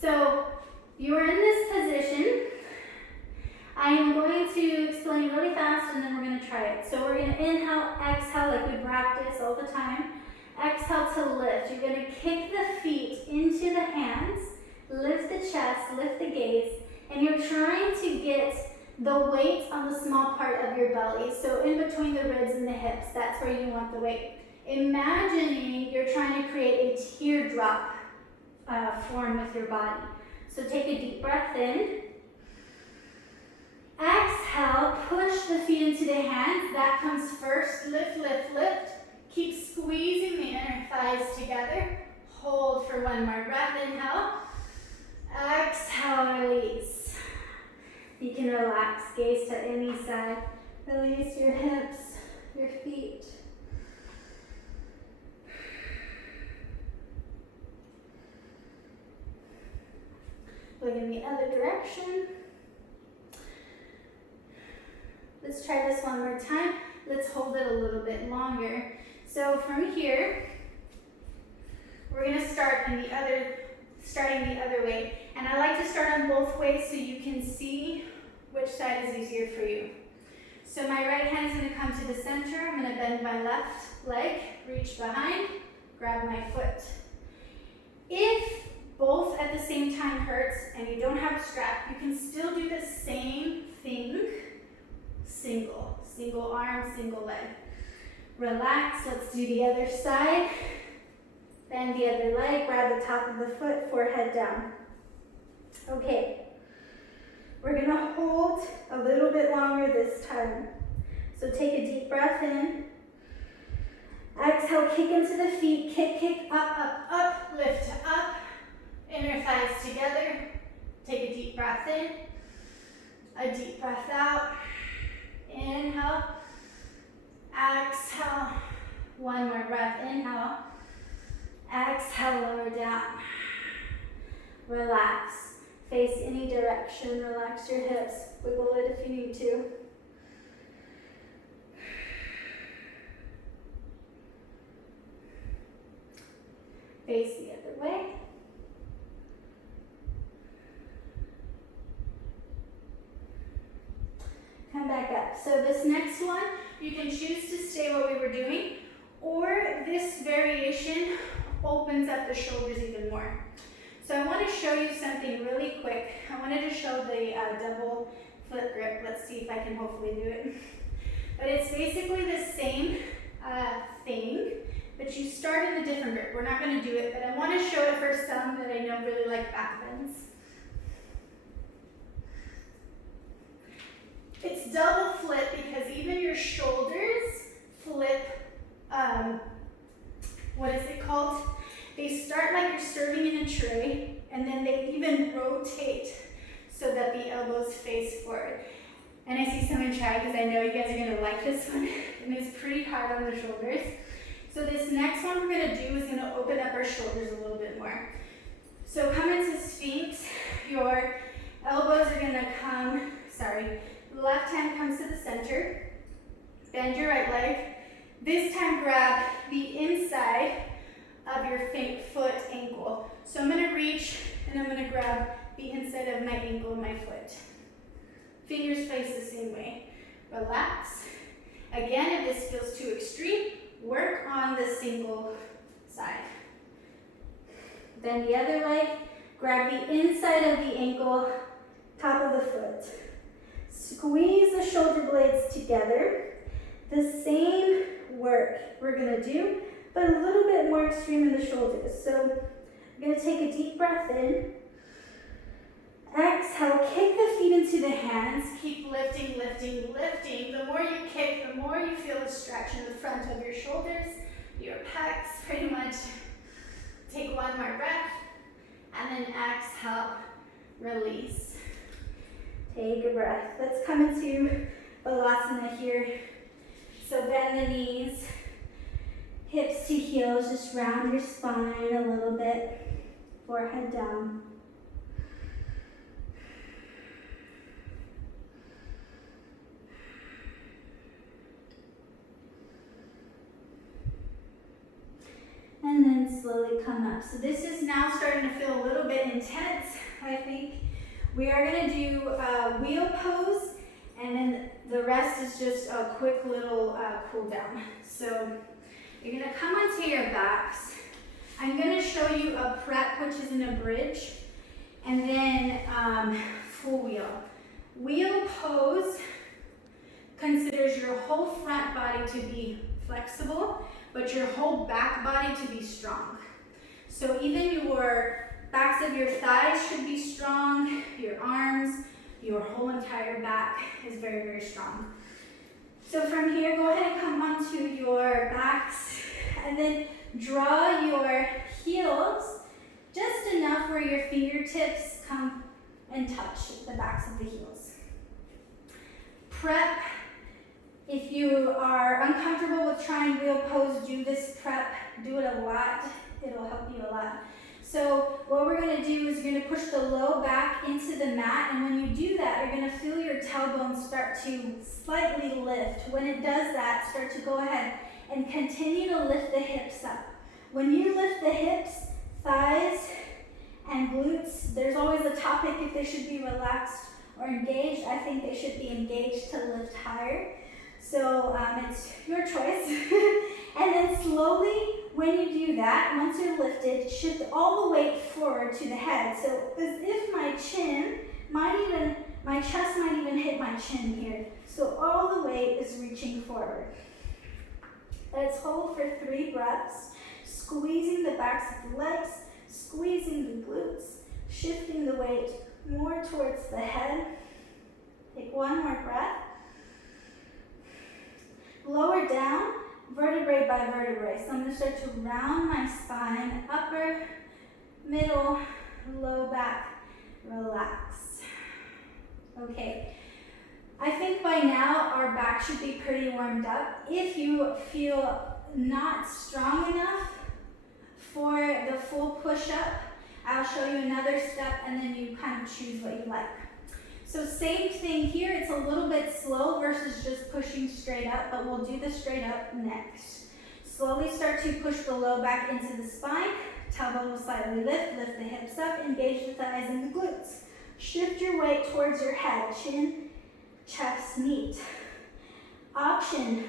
So you're in this position. I am going to explain really fast and then we're going to try it. So we're going to inhale, exhale like we practice all the time. Exhale to lift. You're going to kick the feet into the hands, lift the chest, lift the gaze, and you're trying to get the weight on the small part of your belly. So in between the ribs and the hips, that's where you want the weight. Imagining you're trying to create a teardrop form with your body. So take a deep breath in. Exhale, push the feet into the hands. That comes first. Lift, lift, lift. Keep squeezing the inner thighs together. Hold for one more breath. Inhale. Exhale, release. You can relax. Gaze to any side. Release your hips, your feet. Look in the other direction. The Let's try this one more time. Let's hold it a little bit longer. So from here, we're gonna start in starting the other way. And I like to start on both ways so you can see which side is easier for you. So my right hand is gonna come to the center. I'm gonna bend my left leg, reach behind, grab my foot. If both at the same time hurts and you don't have a strap, you can still do the same thing, single arm, single leg. Relax, let's do the other side. Bend the other leg, grab the top of the foot, forehead down. Okay, we're gonna hold a little bit longer this time. So take a deep breath in. Exhale, kick into the feet, kick, up, lift up. Inner thighs together. Take a deep breath in. A deep breath out. Inhale. Exhale. One more breath. Inhale. Exhale, lower down. Relax. Face any direction. Relax your hips. Wiggle it if you need to. Face the other way. Come back up. So this next one, you can choose to stay what we were doing, or this variation opens up the shoulders even more. So I want to show you something really quick. I wanted to show the double foot grip. Let's see if I can hopefully do it. But it's basically the same thing, but you start in a different grip. We're not going to do it, but I want to show it for some that I know really like backbends. It's double flip because even your shoulders flip, what is it called? They start like you're serving in a tray, and then they even rotate so that the elbows face forward. And I see someone try because I know you guys are going to like this one, and it's pretty hard on the shoulders. So this next one we're going to do is going to open up our shoulders a little bit more. So come into Sphinx. Your elbows are going to come, left hand comes to the center. Bend your right leg. This time grab the inside of your foot ankle. So I'm going to reach and I'm going to grab the inside of my ankle and my foot. Fingers face the same way. Relax. Again, if this feels too extreme, work on the single side. Then the other leg, grab the inside of the ankle, top of the foot. Squeeze the shoulder blades together. The same work we're going to do, but a little bit more extreme in the shoulders. So I'm going to take a deep breath in. Exhale, kick the feet into the hands. Keep lifting, lifting, lifting. The more you kick, the more you feel a stretch in the front of your shoulders, your pecs, pretty much. Take one more breath, and then exhale, release. Take a breath. Let's come into Balasana here. So bend the knees, hips to heels, just round your spine a little bit, forehead down. And then slowly come up. So this is now starting to feel a little bit intense, I think. We are going to do a wheel pose, and then the rest is just a quick little cool down. So you're going to come onto your backs. I'm going to show you a prep, which is in a bridge, and then full wheel. Wheel pose considers your whole front body to be flexible, but your whole back body to be strong. So even your backs of your thighs should be strong, your arms, your whole entire back is very, very strong. So from here, go ahead and come onto your backs, and then draw your heels just enough where your fingertips come and touch the backs of the heels. Prep. If you are uncomfortable with trying wheel pose, do this prep. Do it a lot. It'll help you a lot. So what we're going to do is you're going to push the low back into the mat, and when you do that, you're going to feel your tailbone start to slightly lift. When it does that, start to go ahead and continue to lift the hips up. When you lift the hips, thighs, and glutes, there's always a topic if they should be relaxed or engaged. I think they should be engaged to lift higher. So it's your choice. And then slowly, when you do that, once you're lifted, shift all the weight forward to the head. So as if my chest might even hit my chin here. So all the weight is reaching forward. Let's hold for 3 breaths, squeezing the backs of the legs, squeezing the glutes, shifting the weight more towards the head. Take one more breath. Lower down, vertebrae by vertebrae. So I'm going to start to round my spine, upper, middle, low back, relax. Okay, I think by now our back should be pretty warmed up. If you feel not strong enough for the full push-up, I'll show you another step and then you kind of choose what you like. So same thing here, it's a little bit slow versus just pushing straight up, but we'll do the straight up next. Slowly start to push the low back into the spine, tailbone will slightly lift the hips up, engage the thighs and the glutes. Shift your weight towards your head, chin, chest, meet. Option,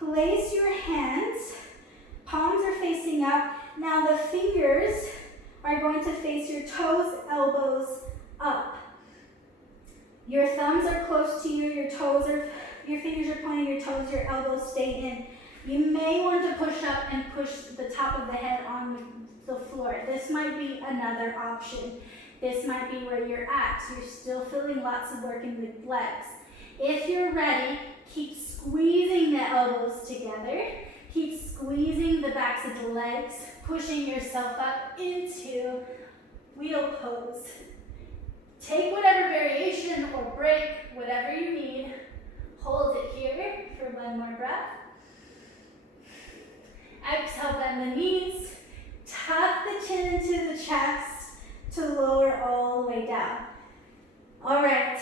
place your hands, palms are facing up. Now the fingers are going to face your toes, elbows up. Your thumbs are close to you, your fingers are pointing, your toes, your elbows stay in. You may want to push up and push the top of the head on the floor. This might be another option. This might be where you're at. So you're still feeling lots of work in the legs. If you're ready, keep squeezing the elbows together. Keep squeezing the backs of the legs, pushing yourself up into wheel pose. Take whatever variation or break, whatever you need. Hold it here for one more breath. Exhale, bend the knees. Tuck the chin into the chest to lower all the way down. All right,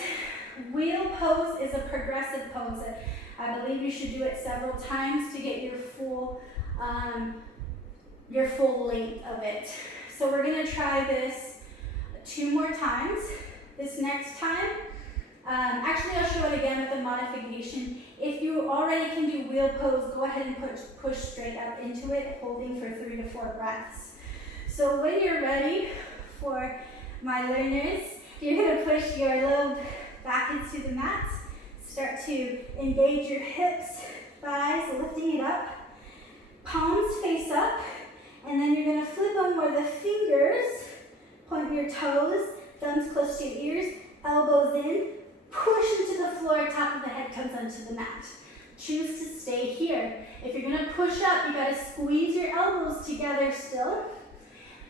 wheel pose is a progressive pose. I believe you should do it several times to get your full length of it. So we're gonna try this 2 more times. This next time, actually I'll show it again with a modification. If you already can do wheel pose, go ahead and push straight up into it, holding for 3 to 4 breaths. So when you're ready, for my learners, you're gonna push your lobe back into the mat. Start to engage your hips, thighs, lifting it up. Palms face up, and then you're gonna flip them where the fingers point your toes, thumbs close to your ears, elbows in, push into the floor, top of the head comes onto the mat. Choose to stay here. If you're gonna push up, you gotta squeeze your elbows together still,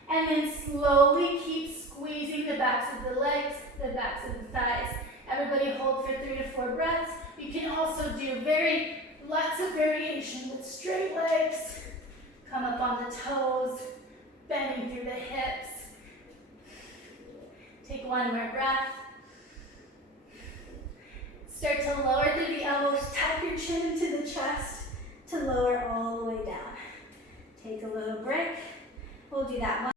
and then slowly keep squeezing the backs of the legs, the backs of the thighs. Everybody hold for 3 to 4 breaths. You can also do lots of variation with straight legs. Come up on the toes, bending through the hips. Take one more breath. Start to lower through the elbows, tuck your chin into the chest to lower all the way down. Take a little break. We'll do that one.